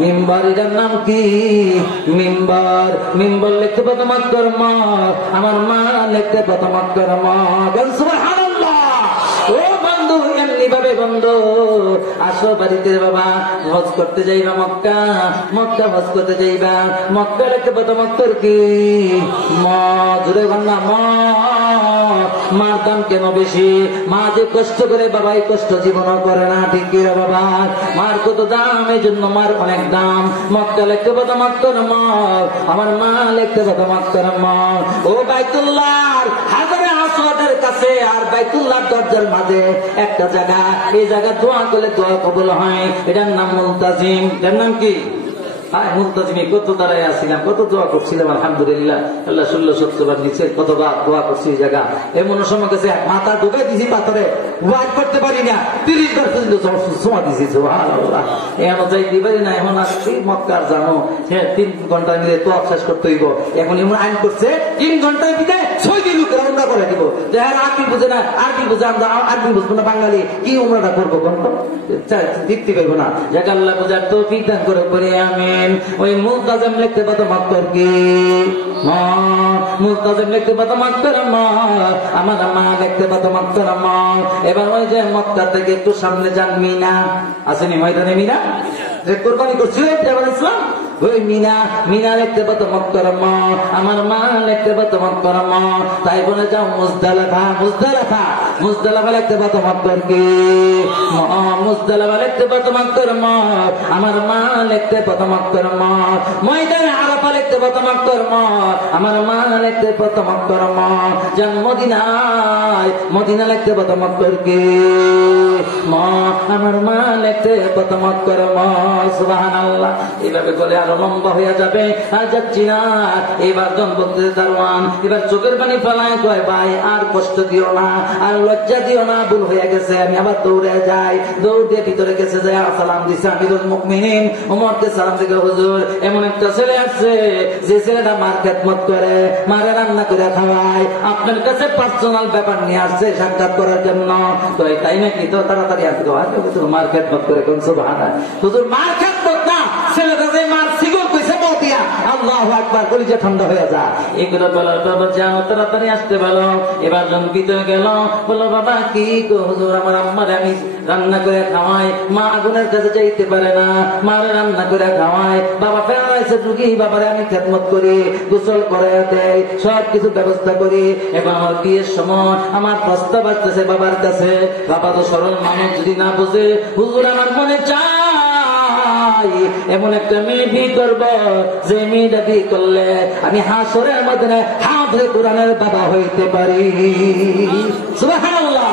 মিম্বার। এটার নাম কি? মিম্বার। মিম্বার লিখতে পাতো মক্কার মা, আমার মা লিখতে পাতো মক্কার মা। সুবহানাল্লাহ। ও বন্ধু, এমনি ভাবে বন্ধু আসো বাড়িতে বাবা, হজ করতে যাইবা মক্কা, মক্কা হজ করতে যাইবা, মক্কা লিখতে পাতো মক্কার কি, মা। জুড়ে বান্না মা। মার দাম কেন বেশি? মা যে কষ্ট করে বাবা, এই কষ্ট জীবনও করে না, ঠিক কি রে বাবা? মার কত দাম, এই জন্য মার অনেক দাম। মক্কা লিখতে পাতো মক্কার মা, আমার মা লিখতে পাতো মক্কার মা। ও বাইতুল্লাহর হাজারে আসওয়াদের কাছে আর বাইতুল্লাহর দরজার মাঝে একটা জায়গা, এই জায়গা দোয়া করলে দোয়া কবুল হয়, এটার নাম মুলতাজিম। এটার নাম কি? মুলতাজিমে কত দাঁড়ায় আসছিলাম, কত দোয়া করছিলাম, আলহামদুলিল্লাহ। আল্লাহ 16-17 বার নিচে কতবার দোয়া করছি। এই জায়গা এমন সময় গেছে মাথা ঢুকে দিছি পাথরে, ওয়াজ করতে পারি না, 30 বার পর্যন্ত সময় দিছি। সুবহানাল্লাহ। এখন যাইতে পারি না, এখন আসছি মক্কার জানো 3 ঘন্টা মিলে তো শেষ করতে হইব। এখন এমন আইন করছে 3 ঘন্টায় বিদায় 6 দিন উমরা করে দিব। আরবি বুঝে না, আরবি বুঝে, আমরা আরবি বুঝবো না, বাঙালি কি উমরাটা করবো কোন দিতে পারবো না। যাক আল্লাহ বুঝার তৌফিক দান করে বলে আমিন। ওই মুলতাজিম লিখতে পারতো মাত্র কি মুলতাজিম লিখতে পারতো মাত্র আমার মা লিখতে পারতো মাত্র মা। এবার ওই যে মক্কা থেকে একটু সামনে যান, মিনা আসেনি ময়দানে, মিনা যে কোরবানি করছিল ইসলাম, ওই মিনা, মিনা লিখতে পারতো মক্তরমা, আমার মা লিখতে পারতো মক্তরমা। তাই বলে যাও মুজদালিফা, মুজদালিফা, মুজদালিফা লিখতে পারতো মক্তর কি মুজদালিফা লিখতে পারতো মক্তরমা, আমার মা লিখতে পারতো মক্তরমা। ময়দানে আরাফা লিখতে পারতো মক্তরমা, আমার মা লিখতে পারতো মক্তরমা। যান মদিনায়, মদিনা লিখতে পারতো মক্তর কি মা, আমার মা লিখতে পারতো মক্তরমা। সুবহানাল্লাহ। এইভাবে বলে আরো লম্বা হয়ে যাবে, আর যাচ্ছি না। এবার জন বলতে দারওয়ান এবার চোখের পানি ফেলায়, কয় ভাই আর কষ্ট দিও না, আর লজ্জা দিও না, ভুল হয়ে গেছে। আমি আবার দৌড়ে যাই, দৌড় দিয়ে ভিতরে গেছে, যায় সালাম দিছে আমিরুল মুমিনিন ওমরকে সালাম দিকে, হুজুর এমন একটা ছেলে আছে যে ছেলেটা মার খেদমত করে, মারে রান্না করে খাওয়ায়, আপনার কাছে পার্সোনাল ব্যাপার নিয়ে আসছে সাক্ষাৎ করার জন্য। তো তাই নাকি? তো তাড়াতাড়ি আসতে মার খেদমত করে কোন সুবহানাল্লাহ। হুজুর মার খেদমত না, ছেলেটা যে মার সিগল কইছে বতিয়া, আল্লাহু আকবার, কলিজা ঠান্ডা হয়ে যা। এগুলো বলার বাবা যাও তাড়াতাড়ি আসতে বলো। এবার জন ভিতরে গেল, বলো বাবা কি গো হুজুর, আমার আম্মারে আমি রান্না করে খাওয়াই, মা আগুনের কাছে যাইতে পারে না, মারে রান্না করে খাওয়াই, বাবা ফেরাইছে ঢুকি, বাবারে আমি খেদমত করি, গোসল করে দেয়, সব কিছু ব্যবস্থা করি। এখন আমার বিয়ের সময় আমার প্রস্তাব আসতেছে বাবার কাছে। বাবা তো সরল মানুষ, যদি না বুঝে, হুজুর আমার মনে চাই এমন একটা মেয়ে বিয়ে করব, যে মেয়েটা বিয়ে করলে আমি হাসরের মধ্যে হাফেজে কোরআনের বাবা হইতে পারি। সুবহানাল্লাহ।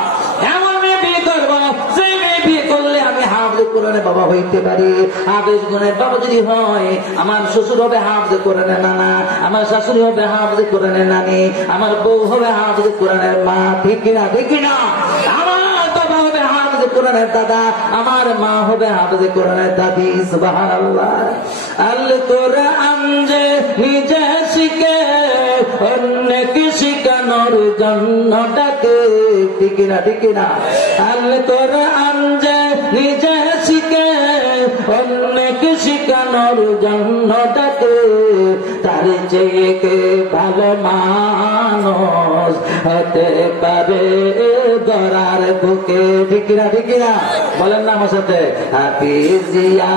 এমন মেয়ে বিয়ে করব, যে মেয়ে বিয়ে করলে আমি হাফেজে কোরআনের বাবা হইতে পারি। হাফেজ কোরআনের বাবা যদি হয়, আমার শ্বশুর হবে হাফেজে কোরআনের নানা, আমার শাশুড়ি হবে হাফেজে কোরআনের নানি, আমার বউ হবে হাফেজে কোরআনের মা। ঠিক কিনা? ঠিক কিনা? আমার বাবা হবে হাফেজে কোরআনের দাদা, আমার মা হবে হাফেজে কোরআনের দাদি। সুবহানাল্লাহ। আল কোরআন যে নিজে শিখে অন্যকে শিখানোর জন্য ডাকে। ঠিক না? ঠিক না? আল কোরআন যে নিজে শিখে অন্যকে শিখানোর জন্য ডাকে, তার চেয়ে কে ভালো মানুষ হতে পারে গড়ার বুকে। ঠিক না? ঠিক না? বলেন না আমার সাথে, হাফিজিয়া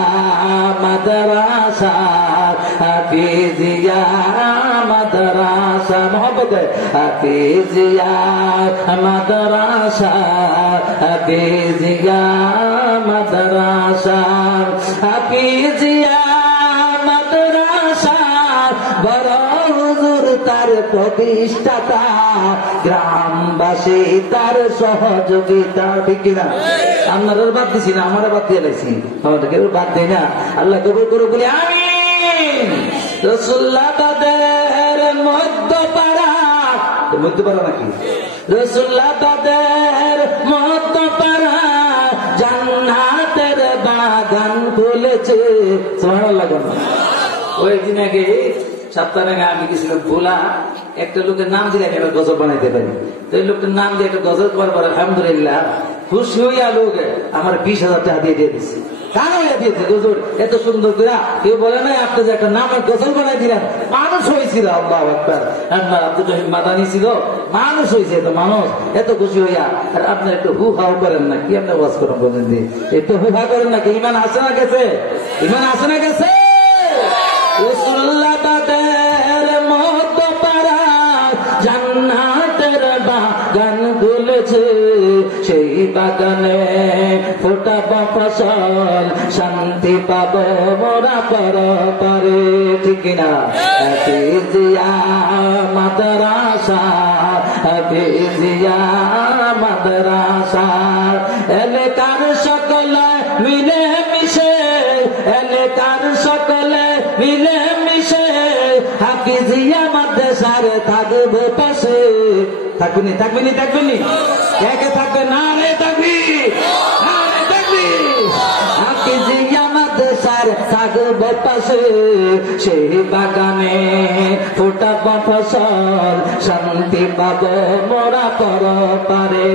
মাদ্রাসা, হাফিজিয়া মাদ্রাসা, মোহাম্মতে হাফিজিয়া মাদ্রাসা, হাফিজিয়া মাদ্রাসা, হাফিজিয়া মাদ্রাসা বড় হুজুর তার প্রতিষ্ঠাতা, গ্রামবাসী তার সহযোগিতা। ঠিক কিনা? আপনারা বাদ দিছি না, আমারও বাদ দিয়ে লাইছি, কেউ বাদ দেয় না। আল্লাহ কবুল করে বলি আমিন। রসুল্লাহবাদের মধ্যপাড়া, মধ্যপাড়া নাকি? রসুল্লাহবাদের মধ্যপাড়া জান্নাতের বাগান খুলেছে। সুবহানাল্লাহ। ওই দিন আগে সপ্তাহ আগে আমি গেছিলাম ভোলা, একটা লোকের নাম দিলে আমি এবার গজল বানাইতে পারি। তো এই লোকটার নাম দিয়ে একটা গজল করবার আলহামদুলিল্লাহ খুশি হইয়া লোক আমার 20,000 টাকা দিয়ে দিয়েছে। কারো দিয়েছে গজল এত সুন্দর করে, কেউ বলে নাই আপনি যে একটা নামের গজল বানাই দিলেন, মানুষ হয়েছিল। আল্লাহু আকবার। আব্দুল রহিম মাদানী ছিল, মানুষ হয়েছে, এত মানুষ এত খুশি হইয়া। আর আপনি একটু হু হাও করেন না, কি আপনি ওয়াজ করেন বলেন দিয়ে, একটু হু হা করেন নাকি? ইমান আসে না গেছে? ইমান আসে না গেছে? রসুল্লাহবাদের মধ্যপাড়া জান্নাতের বাগান খুলেছে, সেই বাগানে ফোটাব ফসল, শান্তি পাব মোরা পরপারে। ঠিক না? হাফিজিয়া মাদ্রাসা, হাফিজিয়া মাদ্রাসা এলাকার সকলে মিলে মিশে, এলাকার সকলে মিলে মিশে হাফিজিয়া মাদ্রাসার থাকবো পাশে। থাকবেনি থাকবেনি থাকবেনি, কে কে থাকবে? না রে তাকবীর, না রে তাকবীর। হাফিজিয়া মাদ্রাসার থাকবো পাশে, সেই বাগানে ফোটাবো ফসল, শান্তি পাবো মোরা পরপারে।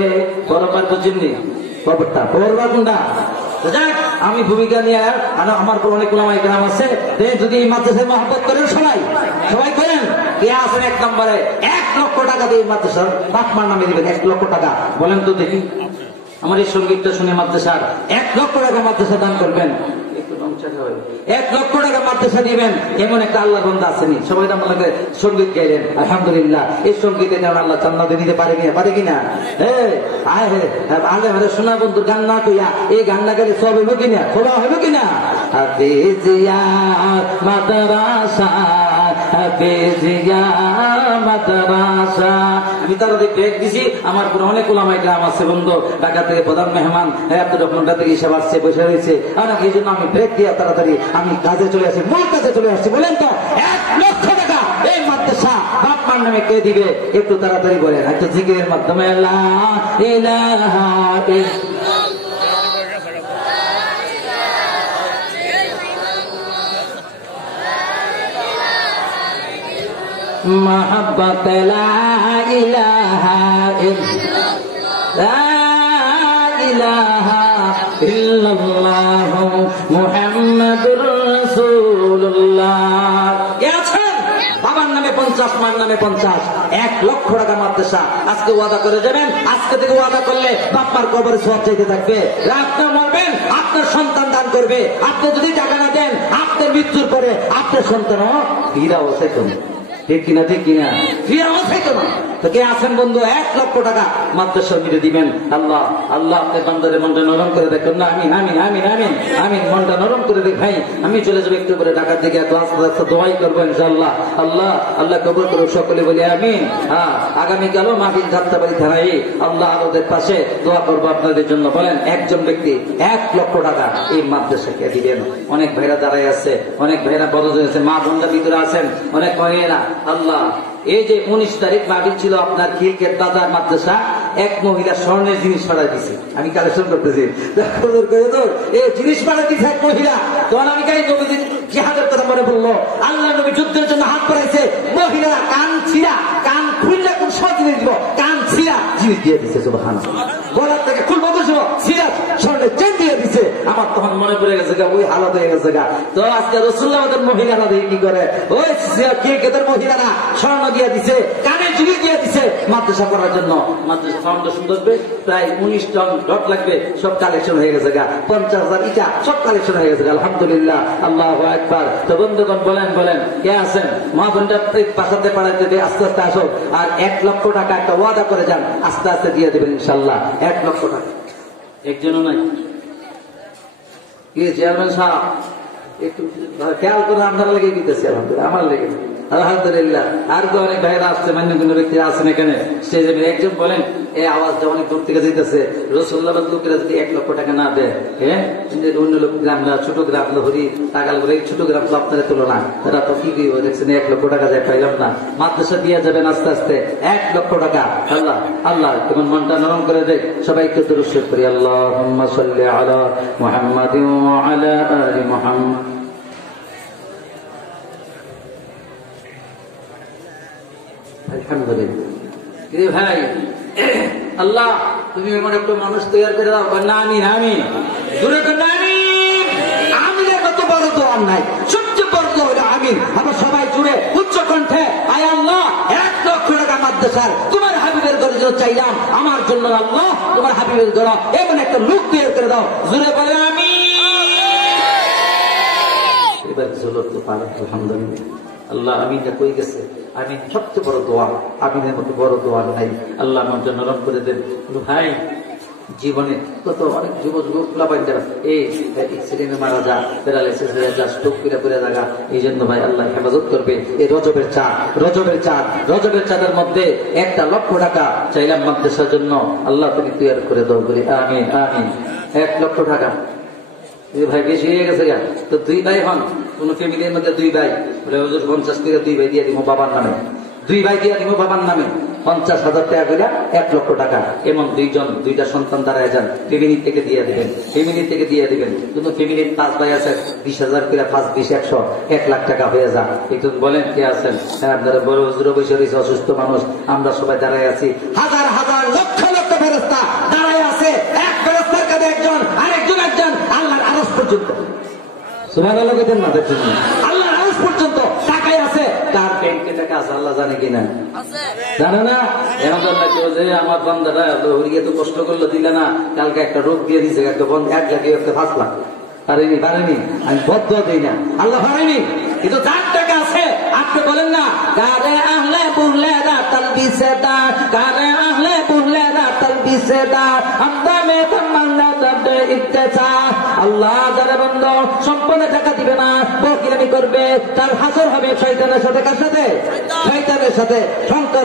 পরপার বুঝিনি? খবরটা পরবার কোনটা? যাক, আমি ভূমিকা নিয়ে আমার অনেক ওলামায়ে কেরাম আছে, যদি এই মাদ্রাসায় মহব্বত করেন সবাই, সবাই করেন। কে আছেন 1 নম্বরে 1 লক্ষ টাকা দিয়ে মাদ্রাসার বাপমার নামে দিবেন? 1 লক্ষ টাকা বলেন তো দেখি। আমার এই সঙ্গীতটা শুনে মাদ্রাসার 1 লক্ষ টাকা মাদ্রাসা দান করবেন। 1 লক্ষ টাকা মাদ্রাসা দিবেন, এমন একটা আল্লাহ বান্দা আসেনি। সবাই আমাকে সঙ্গীত গাইলেন, আলহামদুলিল্লাহ। এই সঙ্গীতে যেমন আল্লাহ জান্নাতে দিতে পারে কিনা, পারে কিনা? আলে ভারে সোনা বন্ধুর গান না কইয়া এই গান না গেলে সব হইব কিনা, খোলা হইব কিনা? হাফিজিয়া মাদ্রাসা, হাফিজিয়া মাদ্রাসা। আমি তারা ব্রেক দিছি, আমার পুরো অনেক ওলামায়ে কেরাম আছে বন্ধু, ঢাকা থেকে প্রধান মেহমান আব্দুর রহমান থেকে হিসাব আসছে, বসে রয়েছে। এই জন্য আমি ব্রেক দিয়ে তাড়াতাড়ি আমি কাজে চলে আসি, মূল কাজে চলে আসছি। বলেন তো 1 লক্ষ টাকা এই মাদ্রাসা বাপমার নামে কে দিবে? একটু তাড়াতাড়ি বলেন, একটু জিকিরের মাধ্যমে লা ইলাহা محبت لا إله إلا الله محمد رسول الله। বাবার নামে 50, মার নামে 50, 1 লক্ষ টাকা মাদ্রাসা। আজকে ওয়াদা করে যাবেন, আজকে থেকে ওয়াদা করলে বাপ্পার কবরে সওয়াব চাইতে থাকবে। আপনি মরবেন, আপনার সন্তান দান করবে। আপনি যদি টাকা না দেন, আপনার মৃত্যুর পরে আপনার সন্তানও ফিরা বসে কমে। ঠিক কিনা? ঠিক কিনা? ফিরা বসে কমে। তো কে আছেন বন্ধু 1 লক্ষ টাকা মাদ্রাসা মিলে দিবেন? আল্লাহ আল্লাহ আপনার বান্দারের মনটা নরম করে দেখেন না। আমিন আমিন আমিন আমিন আমিন। মনটা নরম করে দেখ ভাই। আমি চলে যাবো একটু করে ঢাকার দিকে, এত আস্তে আস্তে দোয়াই করবো ইনশাআল্লাহ। আল্লাহ আল্লাহ কবুল করুক, সকলে বলি আমিন। আগামীকালও মাহফিল যাত্রাবাড়ি থানায় আল্লাহ আমাদের পাশে দোয়া করবো আপনাদের জন্য। বলেন একজন ব্যক্তি 1 লক্ষ টাকা এই মাদ্রাসাকে দিবেন। অনেক ভাইরা দাঁড়ায় আছে, অনেক ভাইরা বড় হয়েছে, মা বোনরা ভিতরে আছেন, অনেক ভাইয়েরা। আল্লাহ এই যে 19 তারিখ মাহফিল ছিল আপনার খিলকের দাদার মাদ্রাসা, 1 মহিলা স্বর্ণের জিনিস পাঠাই দিছে। আমি কালেকশন করতেছি, এই জিনিস পাঠাই দিচ্ছে 1 মহিলা। তখন আমি গাই নবীজি জিহাদের কথা মনে বললো, আল্লাহ নবী যুদ্ধের জন্য হাত বাড়াইছে, মহিলারা কান ছিঁড়া, কান খুললে কোন সব জিনিস দিব, কান ছিঁড়া জিনিস দিয়ে দিচ্ছে। সুবহানাল্লাহ। গলার থেকে খুলবো বসবো, ছিঁড়া স্বর্ণের চেন দিয়ে দিচ্ছে। আমার তখন মনে পড়ে গেছে গা, ওই হালত হয়ে গেছে গা। তো আজকে রাসূলুল্লাহ আমাদের মহিলারা দিয়ে কি করে, ওই খিলকেতের মহিলারা স্বর্ণ দিয়ে দিছে, কানের জিনিস দিয়ে দিছে মাদ্রাসা করার জন্য। মাদ্রাসা ফাউন্ডেশন করবে, প্রায় 19 টন রড লাগবে, সব কালেকশন হয়ে গেছে গা। 50,000 ইটা সব কালেকশন হয়ে গেছে গা। আলহামদুলিল্লাহ, আল্লাহু আকবার। তো বন্ধুগণ বলেন বলেন কে আছেন? মা বোনটা পাশাতে পাড়াতে আস্তে আস্তে আসো, আর 1 লক্ষ টাকা একটা ওয়াদা করে যান, আস্তে আস্তে দিয়ে দেবেন ইনশাল্লাহ। 1 লক্ষ টাকা একজনও নাই। কি চেয়ারম্যান সাহেব একটু খেয়াল করে আপনারা লেগে দিতেছে। আলহামদুলিল্লাহ, আমার লেগে আলহামদুলিল্লাহ। আর তো অনেক ভাইরা আসছে, মান্যগণ্য ব্যক্তিরা আছেন এখানে স্টেজে। একজন বলেন, এই আওয়াজটা অনেক দূর থেকে যেতেছে, রাসূলুল্লাহ লোকেরা যদি 1 লক্ষ টাকা না দেয়, হ্যাঁ অন্য লোক গ্রামরা, ছোট গ্রাম লহরি টাকাল করে, ছোট গ্রাম তো আপনাদের তুলনা, তারা তো কি দেখছেন 1 লক্ষ টাকা যায় পাইলাম না। মাদ্রাসা দিয়ে যাবেন আস্তে আস্তে 1 লক্ষ টাকা। আল্লাহ আল্লাহ তোমার মনটা নরম করে দেয়। সবাই একটু দুরূদ শরীফ করি। আল্লাহুম্মা সাল্লি আলা মুহাম্মাদিন ওয়া আলা আলি মুহাম্মাদ। আলহামদুলিল্লাহ। ভাই আল্লাহ তুমি এমন একটা মানুষ তৈরি করে দাও। আমিন আমিন। দূরে আমিন। আমিনের মতো বড় তো আর নাই, সবচেয়ে বড় তো হলো আমিন। আমরা সবাই জুড়ে উচ্চ কণ্ঠে আয় আল্লাহ 1 লক্ষ টাকা মাদ্রাসার তোমার হাবিবের ঘরে জন্য চাইলাম, আমার জন্য আল্লাহ তোমার হাবিবের ঘর এমন একটা লোক তৈরি করে দাও। জুড়ে বলে আমিন। এবার জোর তো পারে। আলহামদুলিল্লাহ। আল্লাহ আমিনটা কই গেছে? আমিন সবচেয়ে বড় দোয়া, আমিনের মতো বড় দোয়া নাই। আল্লাহ মনটা নরম করে দেন। ভাই জীবনে কত অনেক যুবক এই অ্যাক্সিডেন্টে মারা যা, প্যারালাইসিস হয়ে যা, স্ট্রোক করে জায়গা। এই জন্য ভাই আল্লাহ হেফাজত করবে। এই রজবের চাঁদের মধ্যে 1 লক্ষ টাকা চাইলাম মাদ্রাসার জন্য, আল্লাহ তুমি তৈরি করে দাও বলি আমিন আমিন। 1 লক্ষ টাকা ভাই বেশি হয়ে গেছে গা। তো 2 ভাই হন, কোন ফ্যামিলির মধ্যে দুই ভাই বলে হুজুর 50 করে 2 ভাই দিয়ে দিব বাবার নামে, 2 ভাই দিয়ে দিব বাবার নামে 50,000 টাকা করে 1 লক্ষ টাকা, এমন দুইটা সন্তান দাঁড়ায় যান, ফ্যামিলি থেকে দিয়ে দিবেন, ফ্যামিলি থেকে দিয়ে দিবেন। কিন্তু ফ্যামিলির 5 ভাই আছে, 20,000 করে 5 20 100 1 লাখ টাকা হয়ে যা। একটু বলেন কে আছেন? আপনারা বড় হুজুর বসে রয়েছে, অসুস্থ মানুষ, আমরা সবাই দাঁড়ায় আছি, হাজার হাজার লক্ষ লক্ষ ফেরেশতা দাঁড়ায় আছে, এক ফেরেশতার কাঁধে একজন, আরেকজন একজন, আল্লাহর আরশ পর্যন্ত। সুবহানাল্লাহ কইতেন না? দেখছেন আল্লাহর আরশ পর্যন্ত টাকায় আছে। কার ব্যাংকে টাকা আছে আল্লাহ জানে কিনা? জানে না? এমন কেউ যে আমার বান্দারা তো কষ্ট করলো দিলে না, কালকে একটা রোগ দিয়ে দিছে, একটা বন্ধ 1 লাখ 5 লাখ পারেনি, আমি বদ্ধ দিই না, আল্লাহ পারেনি। কিন্তু যার টাকা আছে আপনি বলেন না গারে আহলে বুহলে রাতাল বিসেদার, গারে আহলে বুহলে রাতাল বিসেদার, আমরা মেতাম মান্না দে ইত্তেসা। আল্লাহ যারা বন্ধ সম্পূর্ণ টাকা দিবে না, বকিলামি করবে, তার হাসর হবে শয়তানের সাথে। কার সাথে? শয়তানের সাথে।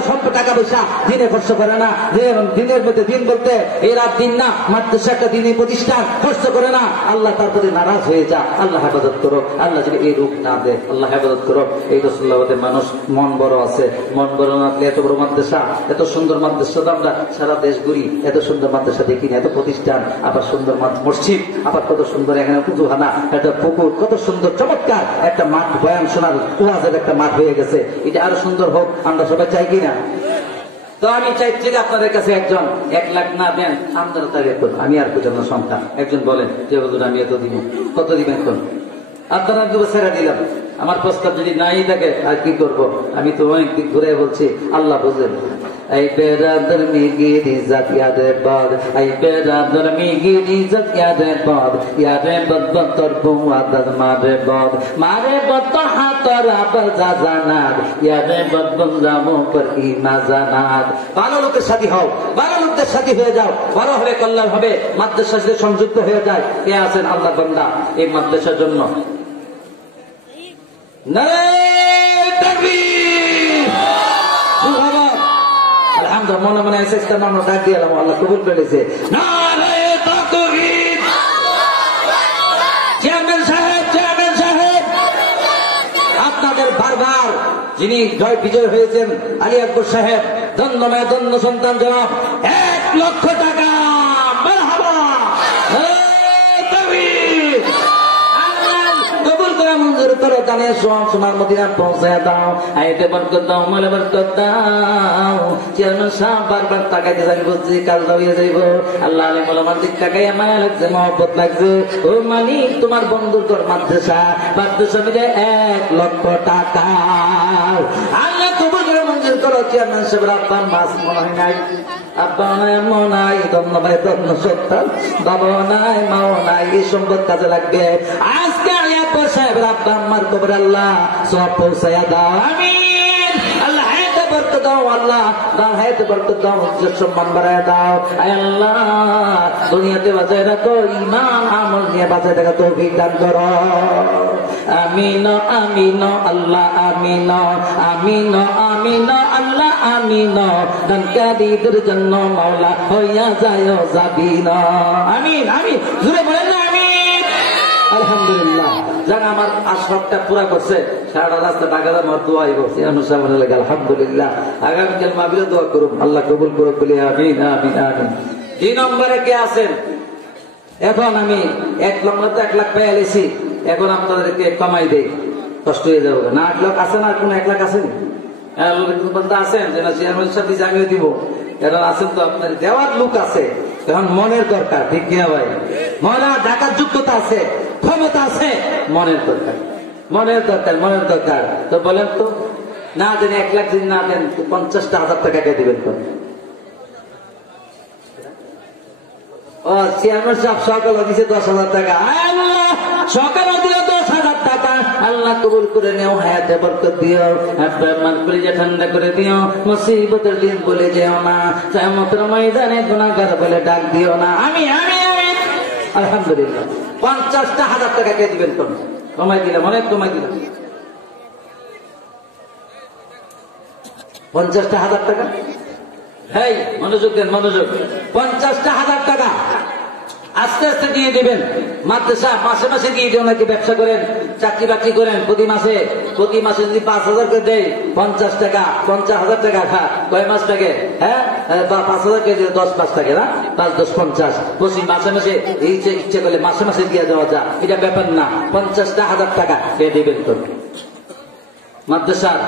সম্পদ টাকা পয়সা দিনে খরচ করে না, দিনের মধ্যে দিন বলতে এই রাত দিন না, মাদ্রাসা একটা দিনই প্রতিষ্ঠান খরচ করে না, আল্লাহ তার প্রতি নারাজ হয়ে যা। আল্লাহ হেফাজত করো, আল্লাহ যদি এই রূপ না দেয়, আল্লাহ হেফাজত করো। এই রসুল্লাহদের মানুষ মন বড় আছে, মন বড় না থাকলে এত বড় মাদ্রাসা, এত সুন্দর মাদ্রাসা আমরা সারা দেশ ঘুরি, এত সুন্দর মাদ্রাসা দেখি না, এত প্রতিষ্ঠান, আবার সুন্দর মসজিদ, আবার কত সুন্দর এখানে কুতুহানা, একটা পুকুর, কত সুন্দর চমৎকার একটা মাঠ, বয়ান শোনার ওয়াজের একটা মাঠ হয়ে গেছে। এটা আরো সুন্দর হোক, আমরা সবাই চাই কিনা? তো আমি চাইছি যে আপনাদের কাছে একজন 1 লাখ না দেন, আপনারা তাই করুন, আমি আর কোথাও সন্তান একজন বলেন যে হুজুর আমি এত দিব, কত দিবেন? কোন আপনারা দুটো ছেড়ে দিলাম, আমার প্রস্তাব যদি নাই থাকে আর কি করব? আমি তো অনেক দিক ঘুরে বলছি, আল্লাহ বুঝেন। এই বেরাদর মিগির ইজ্জত ইয়াদে বাদ, এই বেরাদর মিগির ইজ্জত ইয়াদে বাদ, ইয়াদে বদ তোর বুয়াদার মারে বদ তোর হাতর আবার জানাত, ইয়াদে বদ যাবো পর ইমা জানাত। ভালো লোকের সাথী হও, ভালো লোকদের সাথী হয়ে যাও, ভালো হবে, কল্যাণ হবে, মাদ্রাসার সাথে সংযুক্ত হয়ে যায়। কে আছেন আল্লাহ বান্দা এই মাদ্রাসার জন্য? আলহামদুলিল্লাহ, মনে মনে এসেছে নাম ডাক দিয়ে আল্লাহ কবুল করেছে। চেয়ারম্যান সাহেব, আপনাদের বারবার যিনি বিজয় হয়েছেন আলী আকবর সাহেব, ধন্যময় ধন্য সন্তান জনাব 1 লক্ষ টাকা মঞ্জুর করে জানিয়ে সোনার মদিনা পৌঁছায় দাও, আইতে বরকত দাও, মলে বরকত দাও। চেয়ারম্যান সাহেব বারবার তাকাইতে জানি বলছি কাল দাঁড়িয়ে যাইব, আল্লাহ আলী মোলামার দিক তাকাই মায়া লাগছে, মহব্বত লাগছে। ও মালিক তোমার বন্ধুর তোর মাদ্রাসা মিলে 1 লক্ষ টাকা আল্লাহ কবুল করে মঞ্জুর করো। চেয়ারম্যান সাহেবের আব্বা মাস মনে হয় নাই, আব্বা নাই, আম্মা নাই, ধন্য ভাই ধন্য সন্তান, বাবা নাই, মাও নাই, এই সম্পদ কাজে লাগবে। আজকে সাহেবের আব্বা আম্মার কবর আল্লাহ সব পৌঁছায়া দাও, আমিন। আল্লাহ হায়াতে বরকত দাও, আল্লাহ হায়াতে বরকত দাও, ইজ্জত সম্মান বাড়ায় দাও। আয় আল্লাহ দুনিয়াতে বাঁচায় রাখো, ঈমান আমল নিয়ে বাঁচায় রাখো, তৌফিক দান করো। আমিন আমিন আল্লাহ আমিন, আমিন আমিন আল্লাহ আমিন, দানকারীদের জন্য মাওলা হইয়া যায় যাবিন। আমিন আমিন, জুড়ে বলেন না আমিন। আলহামদুলিল্লাহ, যারা আমার আশরাফটা পুরা করছে, সারা রাস্তা টাকা আমার দোয়া লাগে। আলহামদুলিল্লাহ, আগামীকাল মাহফিলে দোয়া করুন, আল্লাহ কবুল করুক বলে আমিন আমিন আমিন। 2 নম্বরে কে আছেন? এখন আমি 1 নম্বরে তো 1 লাখ পেয়ে এলেছি, এখন আপনাদেরকে কমাই দেই, কষ্ট হয়ে যাবে না। 8 লাখ আছে না? কোন 1 লাখ আছেন? আছেন যে না চেয়ারম্যানের সাথে জানিয়ে দিব, এরা আছেন তো আপনার দেওয়ার লোক আছে, এখন মনের দরকার, ঠিক কিনা ভাই? মনে ডাকার যোগ্যতা আছে, ক্ষমতা আছে, মনের দরকার, মনের দরকার, মনের দরকার। তো বলেন তো, না দেন 1 লাখ যদি না দেন 50,000 টাকা কে দিবেন? তো ও চেয়ারম্যান সাহেব সকালে দিছে 10,000 টাকা, সকালে দিল 10,000 টাকা, আল্লাহ কবুল করে নেও, হায়াতে বরকত দিও, আপনার মান কলিজা ঠান্ডা করে দিও, মুসিবতের দিন বলে যেও না, কিয়ামতের ময়দানে গুনাহগার বলে ডাক দিও না। আমি আমি আমি আলহামদুলিল্লাহ। 50,000 টাকা কে দিবেন? কোন কমাই দিলাম, অনেক কমাই দিলাম। 50,000 টাকা, হ্যাঁ মনোযোগ দেন, মনোযোগ। 50,000 টাকা আস্তে আস্তে দিয়ে দেবেন। মাদ্রাসা মাসে মাসে দিয়ে দেবেন, অনেকে ব্যবসা করেন, চাকরি বাকরি করেন, প্রতি মাসে যদি 5,000 করে দেয়, 50 টাকা 50,000 টাকা খা কয় মাস থাকে, হ্যাঁ, বা 5,000 কে 10 মাস থাকে না, 5 10 50, প্রতি মাসে মাসে ইচ্ছে করলে মাসে মাসে দিয়ে দেওয়া যায়, এটা ব্যাপার না। 50,000 টাকা দিয়ে দেবেন তো মাদ্রাসার